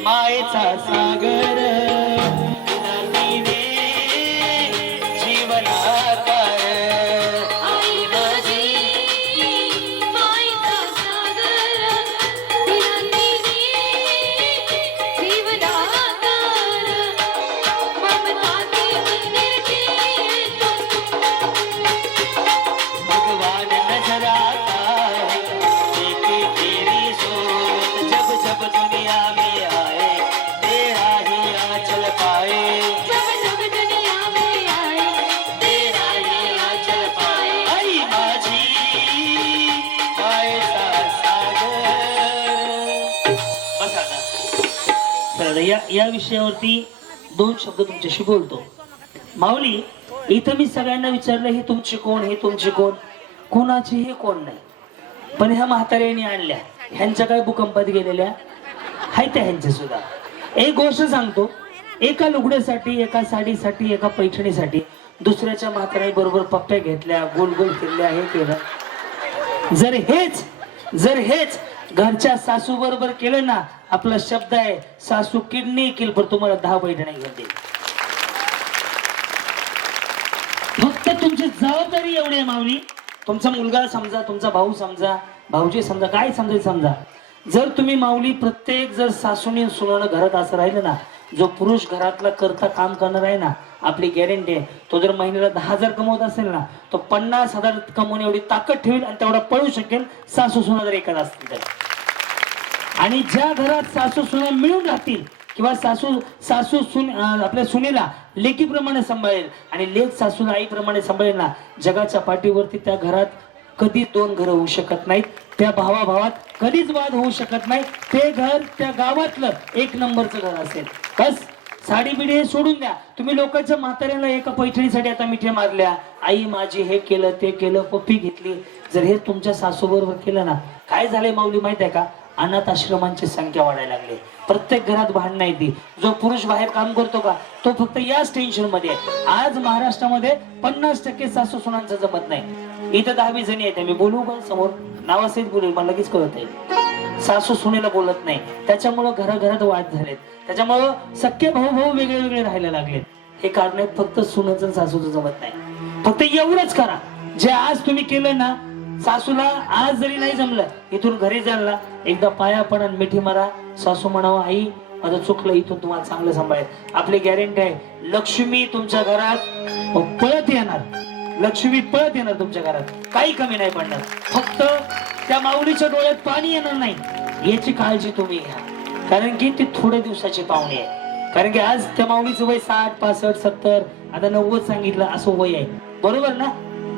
मायेचा सागर जीवनाकार आई माझी मायेचा सागर जीवनाकार ममता के मंदिर की भगवान नजर आता है देखे तेरी सोच जब जब दुनिया में आए तेरा ही आंचल पाए जब जब दुनिया में आए तेरा ही आंचल पाए आई माझी मायेचा सागर. बस आता तर या विषयावरती 2 शब्द तुमच्याशी बोलतो. माऊली, इथं मी सगळ्यांना विचारलं हे तुमचे कोण, हे तुमचे कोण, कोणाचे हे कोण नाही, पण ह्या म्हाताऱ्याने आणल्या ह्यांच्या काय भूकंपात गेलेल्या हाय त्या ह्यांच्या सुद्धा. एक गोष्ट सांगतो, एका लुगड्यासाठी, एका साडीसाठी, एका पैठणीसाठी दुसऱ्याच्या म्हाताऱ्याबरोबर पप्प्या घेतल्या, गोल गोल फिरल्या, हे केलं. जर हेच घरच्या सासू बरोबर केलं ना, आपला शब्द आहे सासू किडनी केल पण तुम्हाला 10 पैठण्या घेऊन देईल. फक्त तुमची जबाबदारी एवढी आहे माऊली. तुमचा मुलगा समजा, तुमचा भाऊ समजा, भाऊजी समजा, काय समजायचं समजा. जर तुम्ही माऊली प्रत्येक जर सासूने सुनानं घरात असं राहिलं ना, जो पुरुष घरातला करता काम करणार आहे ना, आपली गॅरंटी आहे तो जर महिन्याला 10,000 कमवत असेल ना, तो 50,000 कमवणे एवढी ताकद ठेवेल आणि तेवढा पळू शकेल सासू सुना जर एकाच असतील तर. आणि ज्या घरात सासू सुना मिळून राहतील किंवा सासू आपल्या सुनेला लेकीप्रमाणे सांभाळेल आणि लेक सासूला आईप्रमाणे सांभाळेल ना, जगाच्या पाठीवरती त्या घरात कधीच 2 घरं होऊ शकत नाहीत. त्या भावाभावात कधीच वाद होऊ शकत नाही. ते घर त्या गावातलं 1 नंबरचं घर असेल. बस साडी बिडी हे सोडून द्या. तुम्ही लोकांच्या म्हाताऱ्याला एका पैठणीसाठी आता मिठ्या मारल्या, आई माझी हे केलं ते केलं, पप्पी घेतली. जर हे तुमच्या सासू बरोबर केलं ना, काय झालंय माऊली माहित आहे का, अनाथ आश्रमांची संख्या वाढायला लागली. प्रत्येक घरात भांडणं येते. जो पुरुष बाहेर काम करतो का, तो फक्त याच टेन्शन मध्ये आहे. आज महाराष्ट्रामध्ये 50% सासू सुनांचं जमत नाही. इथं 10-20 जणी आहेत, मी बोलू का समोर, नावासहित बोलू, मला लगेच कळत आहे. सासू सुनेला बोलत नाही, त्याच्यामुळं घराघरात वाद झालेत. त्याच्यामुळं सख्खे भाऊ वेगळे वेगळे राहायला लागले. हे कारण आहे फक्त सुनेचं सासूचं जमत नाही. फक्त एवढंच करा, जे आज तुम्ही केलं ना, सासूला आज जरी नाही जमलं, इथून घरी जायला एकदा पाया पडा, मिठी मारा, सासू म्हणावं आई माझं चुकलं, इथून तुम्हाला चांगलं सांभाळेल. आपली गॅरंटी आहे लक्ष्मी तुमच्या घरात पळत येणार, लक्ष्मी पळत येणार तुमच्या घरात, काही कमी नाही पडणार. फक्त त्या माऊलीच्या डोळ्यात पाणी येणार नाही याची काळजी तुम्ही घ्या, कारण की ती थोड्या दिवसाची पाहुणी आहे. कारण की आज त्या माऊलीचं वय 60, 65, 70, आता 90 सांगितलं असं वय आहे, बरोबर ना.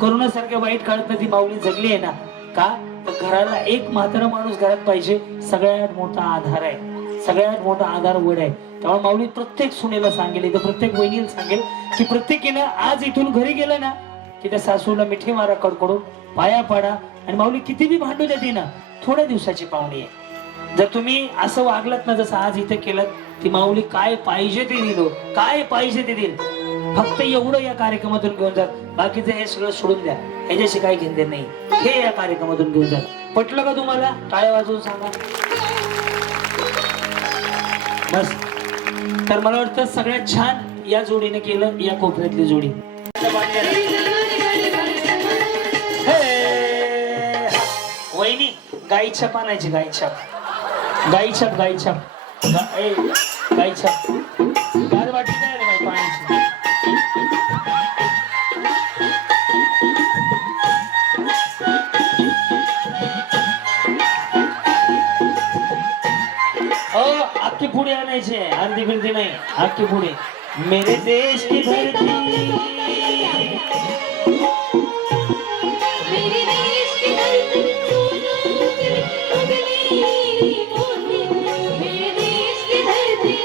करोनासारख्या वाईट काळात ती माऊली जगली आहे ना, का तर घराला एक म्हातारा माणूस घरात पाहिजे, सगळ्यात मोठा आधार आहे, सगळ्यात मोठा आधार वड आहे. त्यामुळे माऊली प्रत्येक सुनेला सांगेल, इथं प्रत्येक बहिणीला सांगेल की प्रत्येकीनं आज इथून घरी गेलं ना की त्या सासूला मिठी मारा, कडकडून पाया पाडा. आणि माऊली किती बी भांडू देते ना, थोड्या दिवसाची पाहुणी आहे. जर तुम्ही असं वागलात ना जसं आज इथे केलं, ती माऊली काय पाहिजे ते दिलो, काय पाहिजे ते देईल. फक्त एवढं या कार्यक्रमातून घेऊन जात, बाकीचं हे सगळं सोडून द्या, ह्याच्याशी काही घेणं देणं नाही. हे या कार्यक्रमातून घेऊन जात. पटलं का तुम्हाला? टाळ्या वाजवून सांगा. बस. तर मला वाटतं सगळ्यात छान या जोडीने केलं, या कोपऱ्यातली जोडी. गाई छाप आणायची गाई छाप गाई छाप गाई छाप गाई छाप गार वाटी काय रे बाई पाण्याची अख्खी पुढे आणायचे अर्धी बिर्दी नाही अख्खी पुढे मेरे देश की धरती मेरे देश की धरती मेरे देश की धरती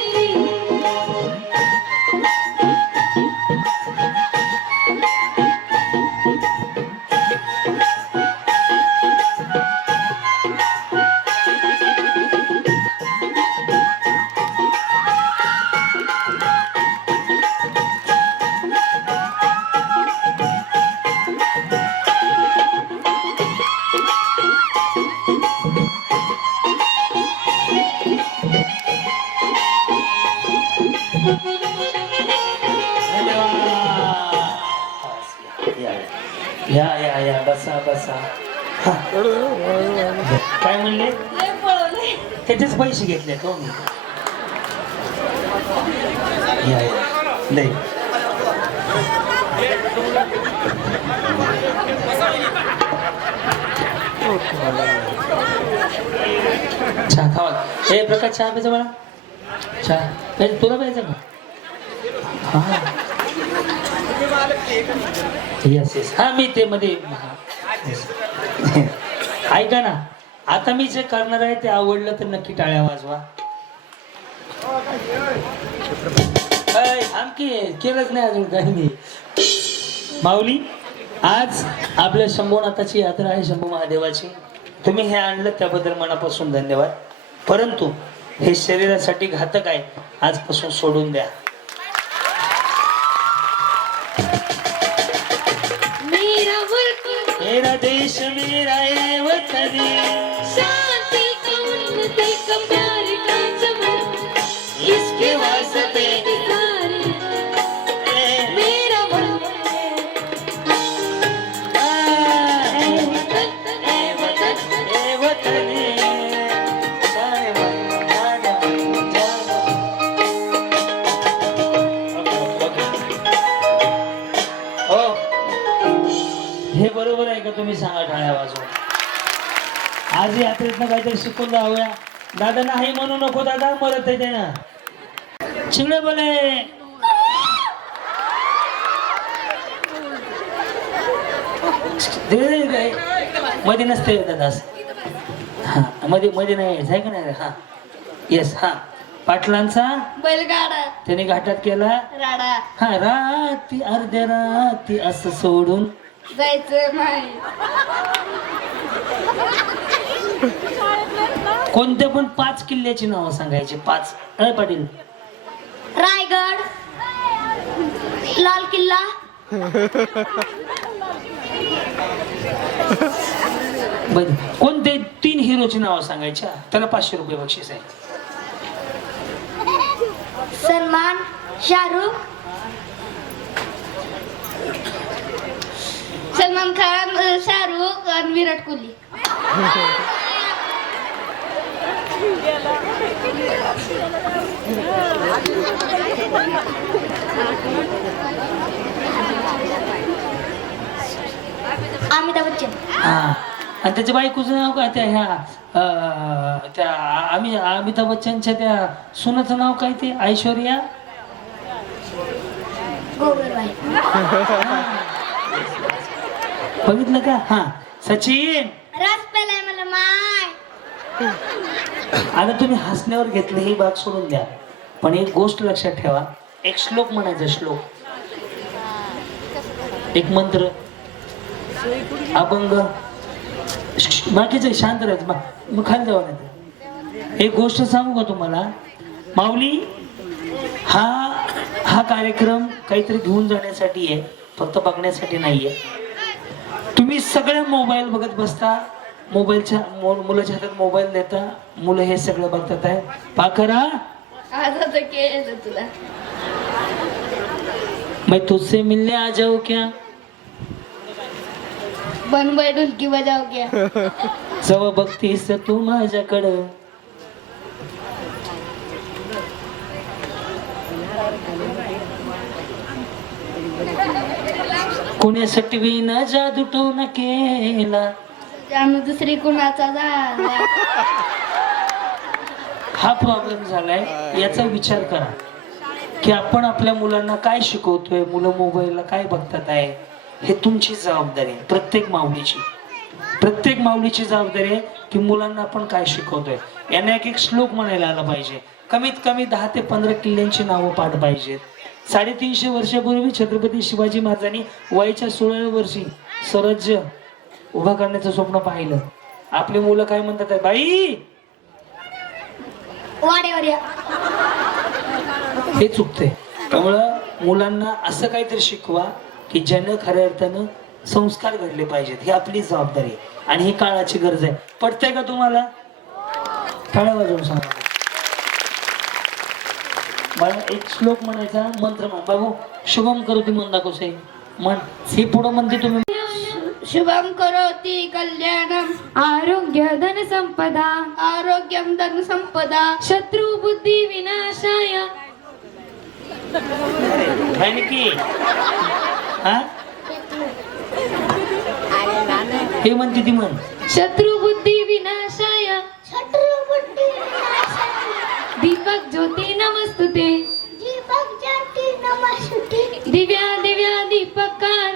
या या या बसा बसा हा. काय म्हणले लय पळवलंय. त्याचेच पैसे घेतले तो मी या या लय चहा खावा हे प्रकार चहा प्यायचा मला चहा तुला प्यायचा का हा येस येस हा मी ते मध्ये ऐका ना आता मी जे करणार आहे ते आवडलं तर नक्की टाळ्या वाजवा आणखी केलंच नाही अजून काही मी माऊली आज आपल्या शंभूनाथाची यात्रा आहे शंभू महादेवाची तुम्ही हे आणलं त्याबद्दल मनापासून धन्यवाद परंतु हे शरीरासाठी घातक आहे आजपासून सोडून द्या मेरा मुल्क मेरा देश मेरा ये वतन शांति का उन्नति का प्यार का चमन इसके वास्ते निसारे मेरा मुल्क ए वतन हे बरोबर आहे का तुम्ही सांगा टाळ्या वाजवा आज यात्रेतनं काहीतरी शिकून जाऊया दादा नाही म्हणू नको दादा मरत आहे ना चिंगडे बोले मध्ये नसते दादा हा मध्ये मध्ये नाही आहे का नाही हा येस हा पाटलांचा बैलगाडा त्याने घाटात केला राडा हा राती अर्ध्या राती असं सोडून जायचं नाही कोणत्या पण 5 किल्ल्याची नावं सांगायची 5 पाटील रायगड लाल किल्ला कोणते 3 हिरोची नावं सांगायच्या त्याला 500 रुपये बक्षीस आहे सलमान शाहरुख सलमान खान शाहरुख आणि विराट कोहली अमिताभ बच्चन हा आणि त्याच्या बायकोचं नाव काय त्या ह्या त्या अमिताभ बच्चनच्या त्या सुनाचं नाव काय ते ऐश्वर्या गोगलबाई बघितलं का हा सचिन रस पेलाय मला माय आता तुम्ही हसण्यावर घेतलं ही बाग सोडून द्या पण एक गोष्ट लक्षात ठेवा एक श्लोक म्हणायचा श्लोक एक मंत्र अभंग बाकीचे शांत राहायचं मग खाली जावं नाही एक गोष्ट सांगू का तुम्हाला माऊली हा कार्यक्रम काहीतरी घेऊन जाण्यासाठी आहे फक्त बघण्यासाठी नाहीये तुम्ही सगळे मोबाईल बघत बसता मोबाईलच्या मुलाच्या हातात मोबाईल देता मुलं हे सगळं बघतात आहे पाखरा आजच केलं तुला मैं तुझसे मिलने आ जाऊं क्या बन ढोलकी बजाव क्या जवळ बघतीस तू माझ्याकडं कोणासाठी विना जादू टोना केला दुसरी कुणाचा झाला हा प्रॉब्लेम झालाय याचा विचार करा की आपण आपल्या मुलांना काय शिकवतोय मुलं मोबाईलला काय बघतात आहे हे तुमची जबाबदारी आहे प्रत्येक माऊलीची जबाबदारी आहे की मुलांना आपण काय शिकवतोय यांना एक श्लोक म्हणायला आला पाहिजे कमीत कमी 10 ते 15 किल्ल्यांची नावं पाठ पाहिजेत 350 वर्षापूर्वी छत्रपती शिवाजी महाराजांनी वयाच्या 16व्या वर्षी स्वराज्य उभा करण्याचं स्वप्न पाहिलं आपली मुलं काय म्हणतात बाई हे चुकते त्यामुळं मुलांना असं काहीतरी शिकवा की ज्यानं खऱ्या अर्थानं संस्कार घडले पाहिजेत ही आपली जबाबदारी आहे आणि ही काळाची गरज आहे पटतंय का तुम्हाला टाळ्या वाजवून सांगा मला एक श्लोक म्हणायचा मंत्र म्हण बाबू शुभम करोती मन दाखवसे म्हण हे पुढं म्हणते तुम्ही शुभम करोति कल्याणम आरोग्य धन संपदा आरोग्यम धन संपदा शत्रु बुद्धी विनाशाय की हा हे म्हणते ती म्हण शत्रु बुद्धी विनाशाय दीपक ज्योती नमस्तुते दिव्या दिव्या दीपकार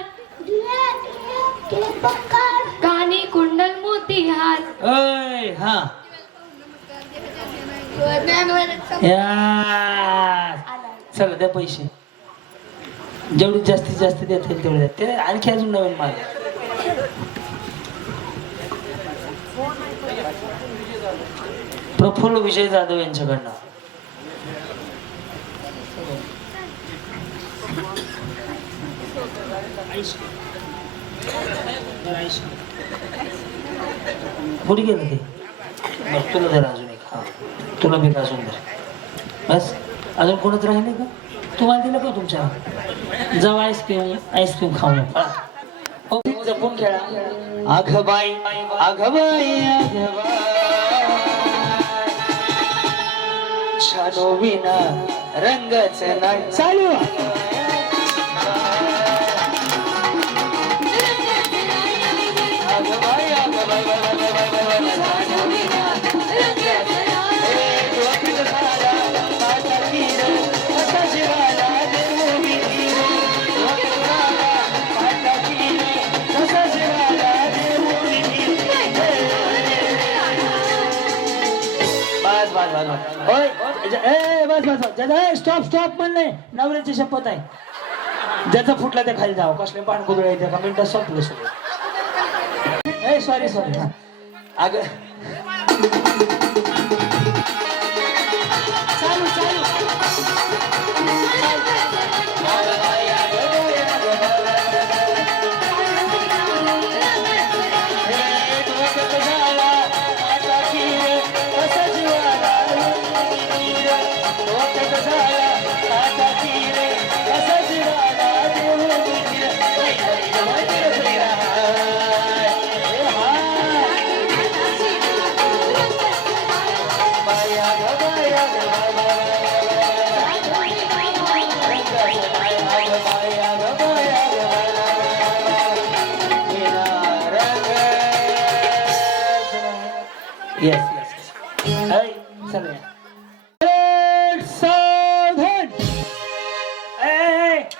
कानी कुंडल मोती हार हा चला द्या पैसे जेवढे जास्तीत जास्त देता येईल तेवढे द्या ते आणखी अजून नवीन माल प्रफुल्ल विजय जाधव यांच्याकडनं पुढे गेलं ते बस तुला जरा अजून एक हा तुला बी अजून धर बस अजून कोणच राहिले का तुम्हाला दिलं का तुमच्या जाऊ आईस्क्रीम खाऊन हो जपून खेळा आघबाई आघबाई छानो विना रंगच नाही चालू स्टॉप स्टॉप म्हणले नवऱ्याची शपथ आहे ज्याचा फुटला त्या खाली जावं कसले पाणकुदळ आहे का मिनिटात संपलं सगळं सॉरी सॉरी अग चालू चालू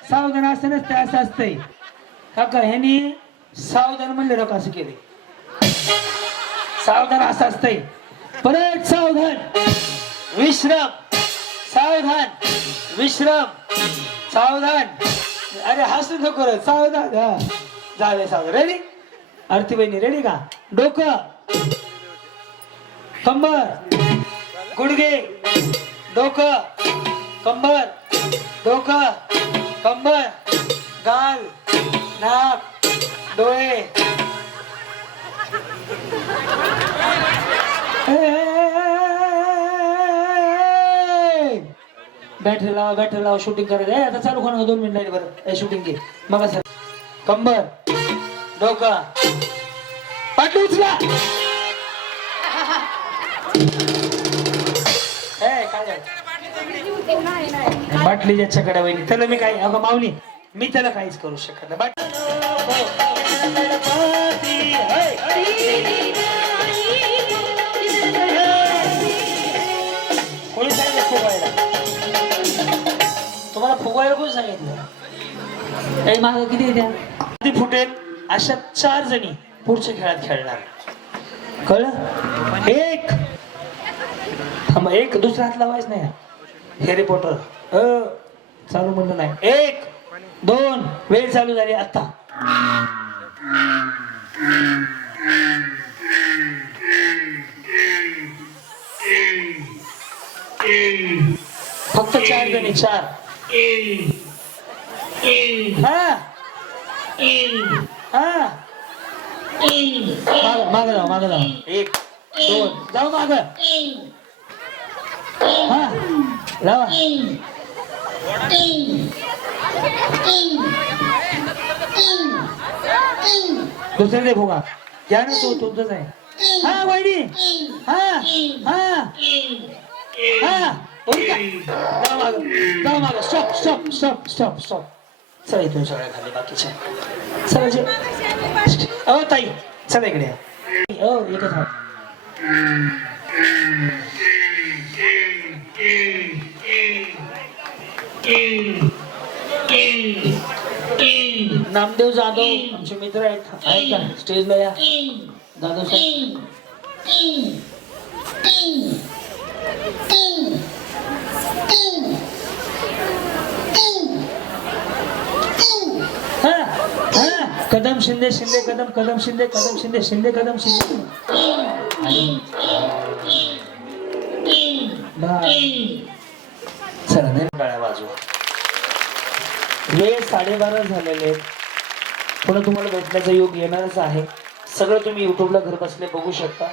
सावधान असं नसतं असं असतंय काका ह्यानी सावधान म्हणले लोक असं केले सावधान असं असतंय परत सावधान विश्राम सावधान विश्राम सावधान अरे हसू नको रे सावधान हा झाले सावधान रेडी आरती बहिणी रेडी का डोकं कंबर गुडघे डोकं कंबर डोकं कंबर गाल नाक डोळे बॅटरी लावा शूटिंग करायचं आता चालू कोणा 2 मिनिट बरं शूटिंग घे मग सर कंबर डोकं पाठ उचला काय झालं? बाटली ज्याच्याकडे वहिनी त्याला मी काय अगं माऊली मी त्याला काहीच करू शकत नाही कोणी सांगितलं फुगवायला? तुम्हाला फुगवायला कोणी सांगितलं? माग किती द्या किती फुटेल अशा 4 जणी पुढच्या खेळात खेळणार. कळलं? एक थांबा, एक दुसरा हात लावायच नाही. हे रिपोर्टर चालू म्हणलं नाही. 1 2 वेळ चालू झाली आता. फक्त 4 जणी 4. हा हा माग जाऊ 1 2 जाऊ माग. हा लावा. दुसरे दे फुगा घ्या ना तो तुमचंच आहे. हा वहिनी हा हा हा जाऊ माग. Stop stop stop stop stop. चला इथून सगळ्या खाली बाकीच्या चला जे ताई चला इकडे एकच हात. नामदेव जाधव आमचे मित्र आहेत का स्टेजला या. जाधव साहेब कदम शिंदे शिंदे कदम कदम शिंदे कदम शिंदे शिंदे कदम शिंदे. चला नाही टाळ्या वाजवा. वेळ 12:30 झालेले. पुन्हा तुम्हाला भेटण्याचा योग येणारच आहे. सगळं तुम्ही युट्यूबला घर बसले बघू शकता.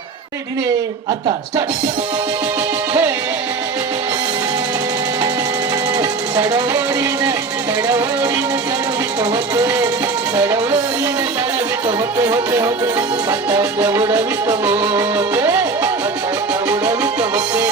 आता स्टार्ट. चढवडीन चढवडीन चढवित होते चढवडीन चढवित होते होते होते पतंग उडवित होते पतंग उडवित होते.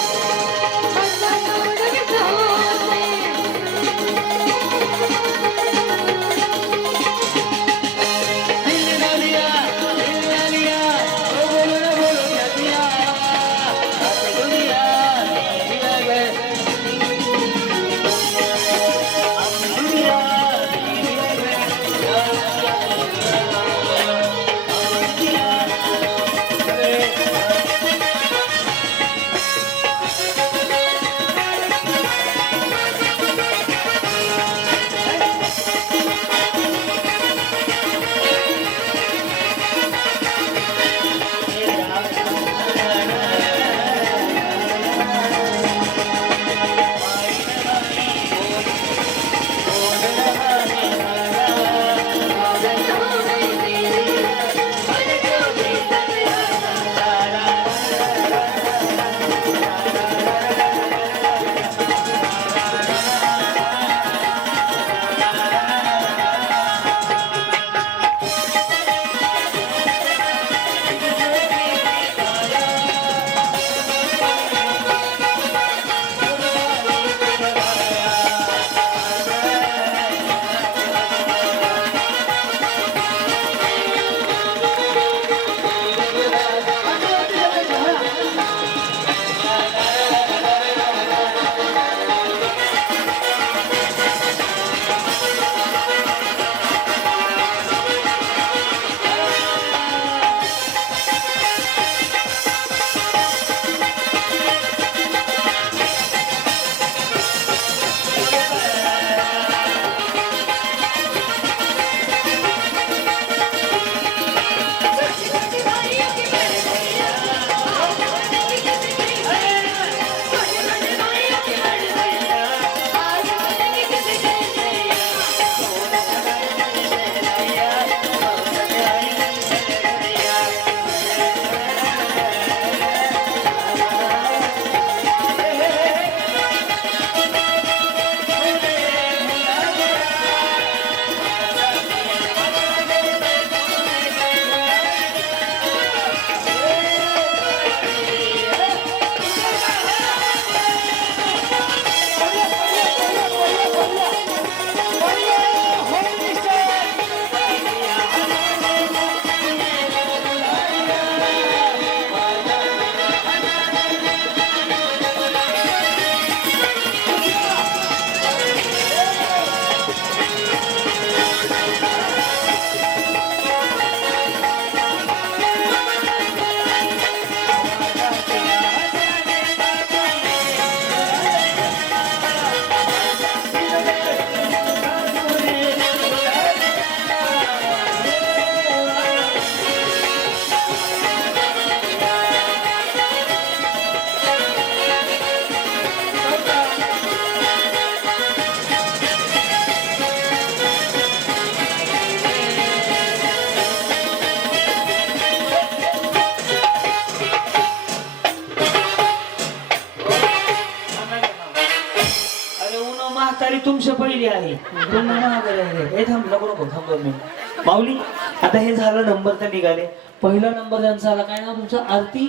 म्हातारी तुमच्या पहिली आहे तुम्हाला माघारी आहे. हे थांब नको नको थांब 2 मिनिट. माऊली आता हे झालं नंबर तर निघाले. पहिला नंबर त्यांचा आला. काय नाव तुमचं? आरती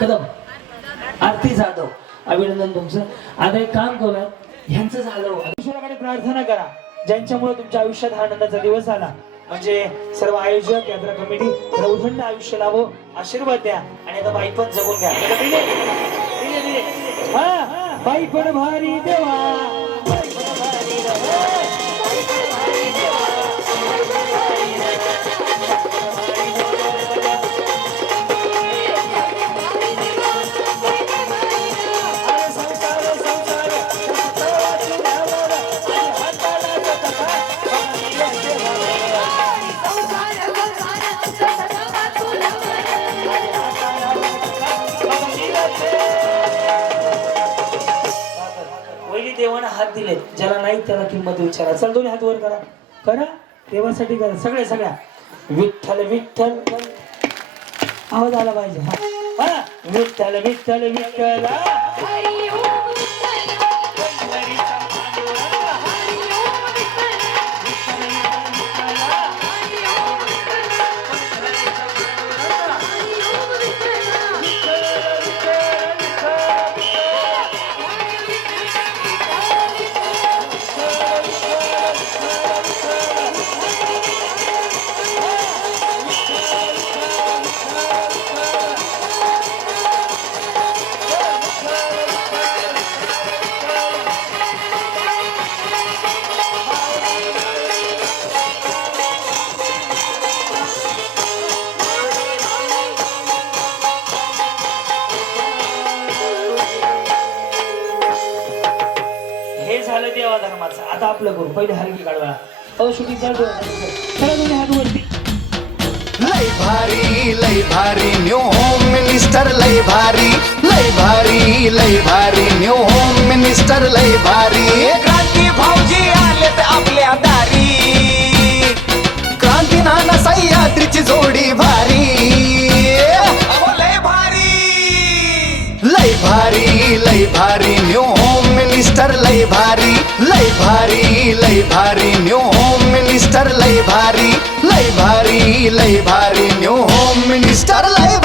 कदम, आरती जाधव. अभिनंदन तुमचं. आता एक काम करूया, ह्यांचं झालं. ईश्वराकडे प्रार्थना करा ज्यांच्यामुळे तुमच्या आयुष्यात हा आनंदाचा दिवस आला. म्हणजे सर्व आयोजक, यात्रा कमिटी उदंड आयुष्य लाभो, आशीर्वाद द्या. आणि आता बाई पण जगून घ्या. हा बाई पण भारी देवा, बाई पण भारी देवा, बाई पण भारी देवा, बाई पण भारी देवा. अरे संसार संसार संसार चुरावर, आणि हाताला कथा बांधल्या देवा. वहिनी देवाने हात दिले, ज्याला नाही त्याला किंमत विचारा. चल दोन्ही हात वर करा, करा देवासाठी करा. सगळ्या विठ्ठल विठ्ठल आवाज आला पाहिजे. हा विठ्ठल विठ्ठल विठ्ठल. देवा धर्माचा. आता आपलं करू. पहिले हलकी काढवा. शूटिंग चालू चला दोन्ही हात वरती. लय भारी न्यू होम मिनिस्टर लय भारी, लय भारी लय भारी न्यू होम मिनिस्टर लय भारी. क्रांती भाऊजी आलेत आपल्या दारी, क्रांती नाना सह्याद्रीची जोडी भारी. अहो लय भारी. लय भारी न्यू होम मिनिस्टर लय भारी, लय भारी न्यू होम मिनिस्टर लय भारी, लय भारी न्यू होम मिनिस्टर लय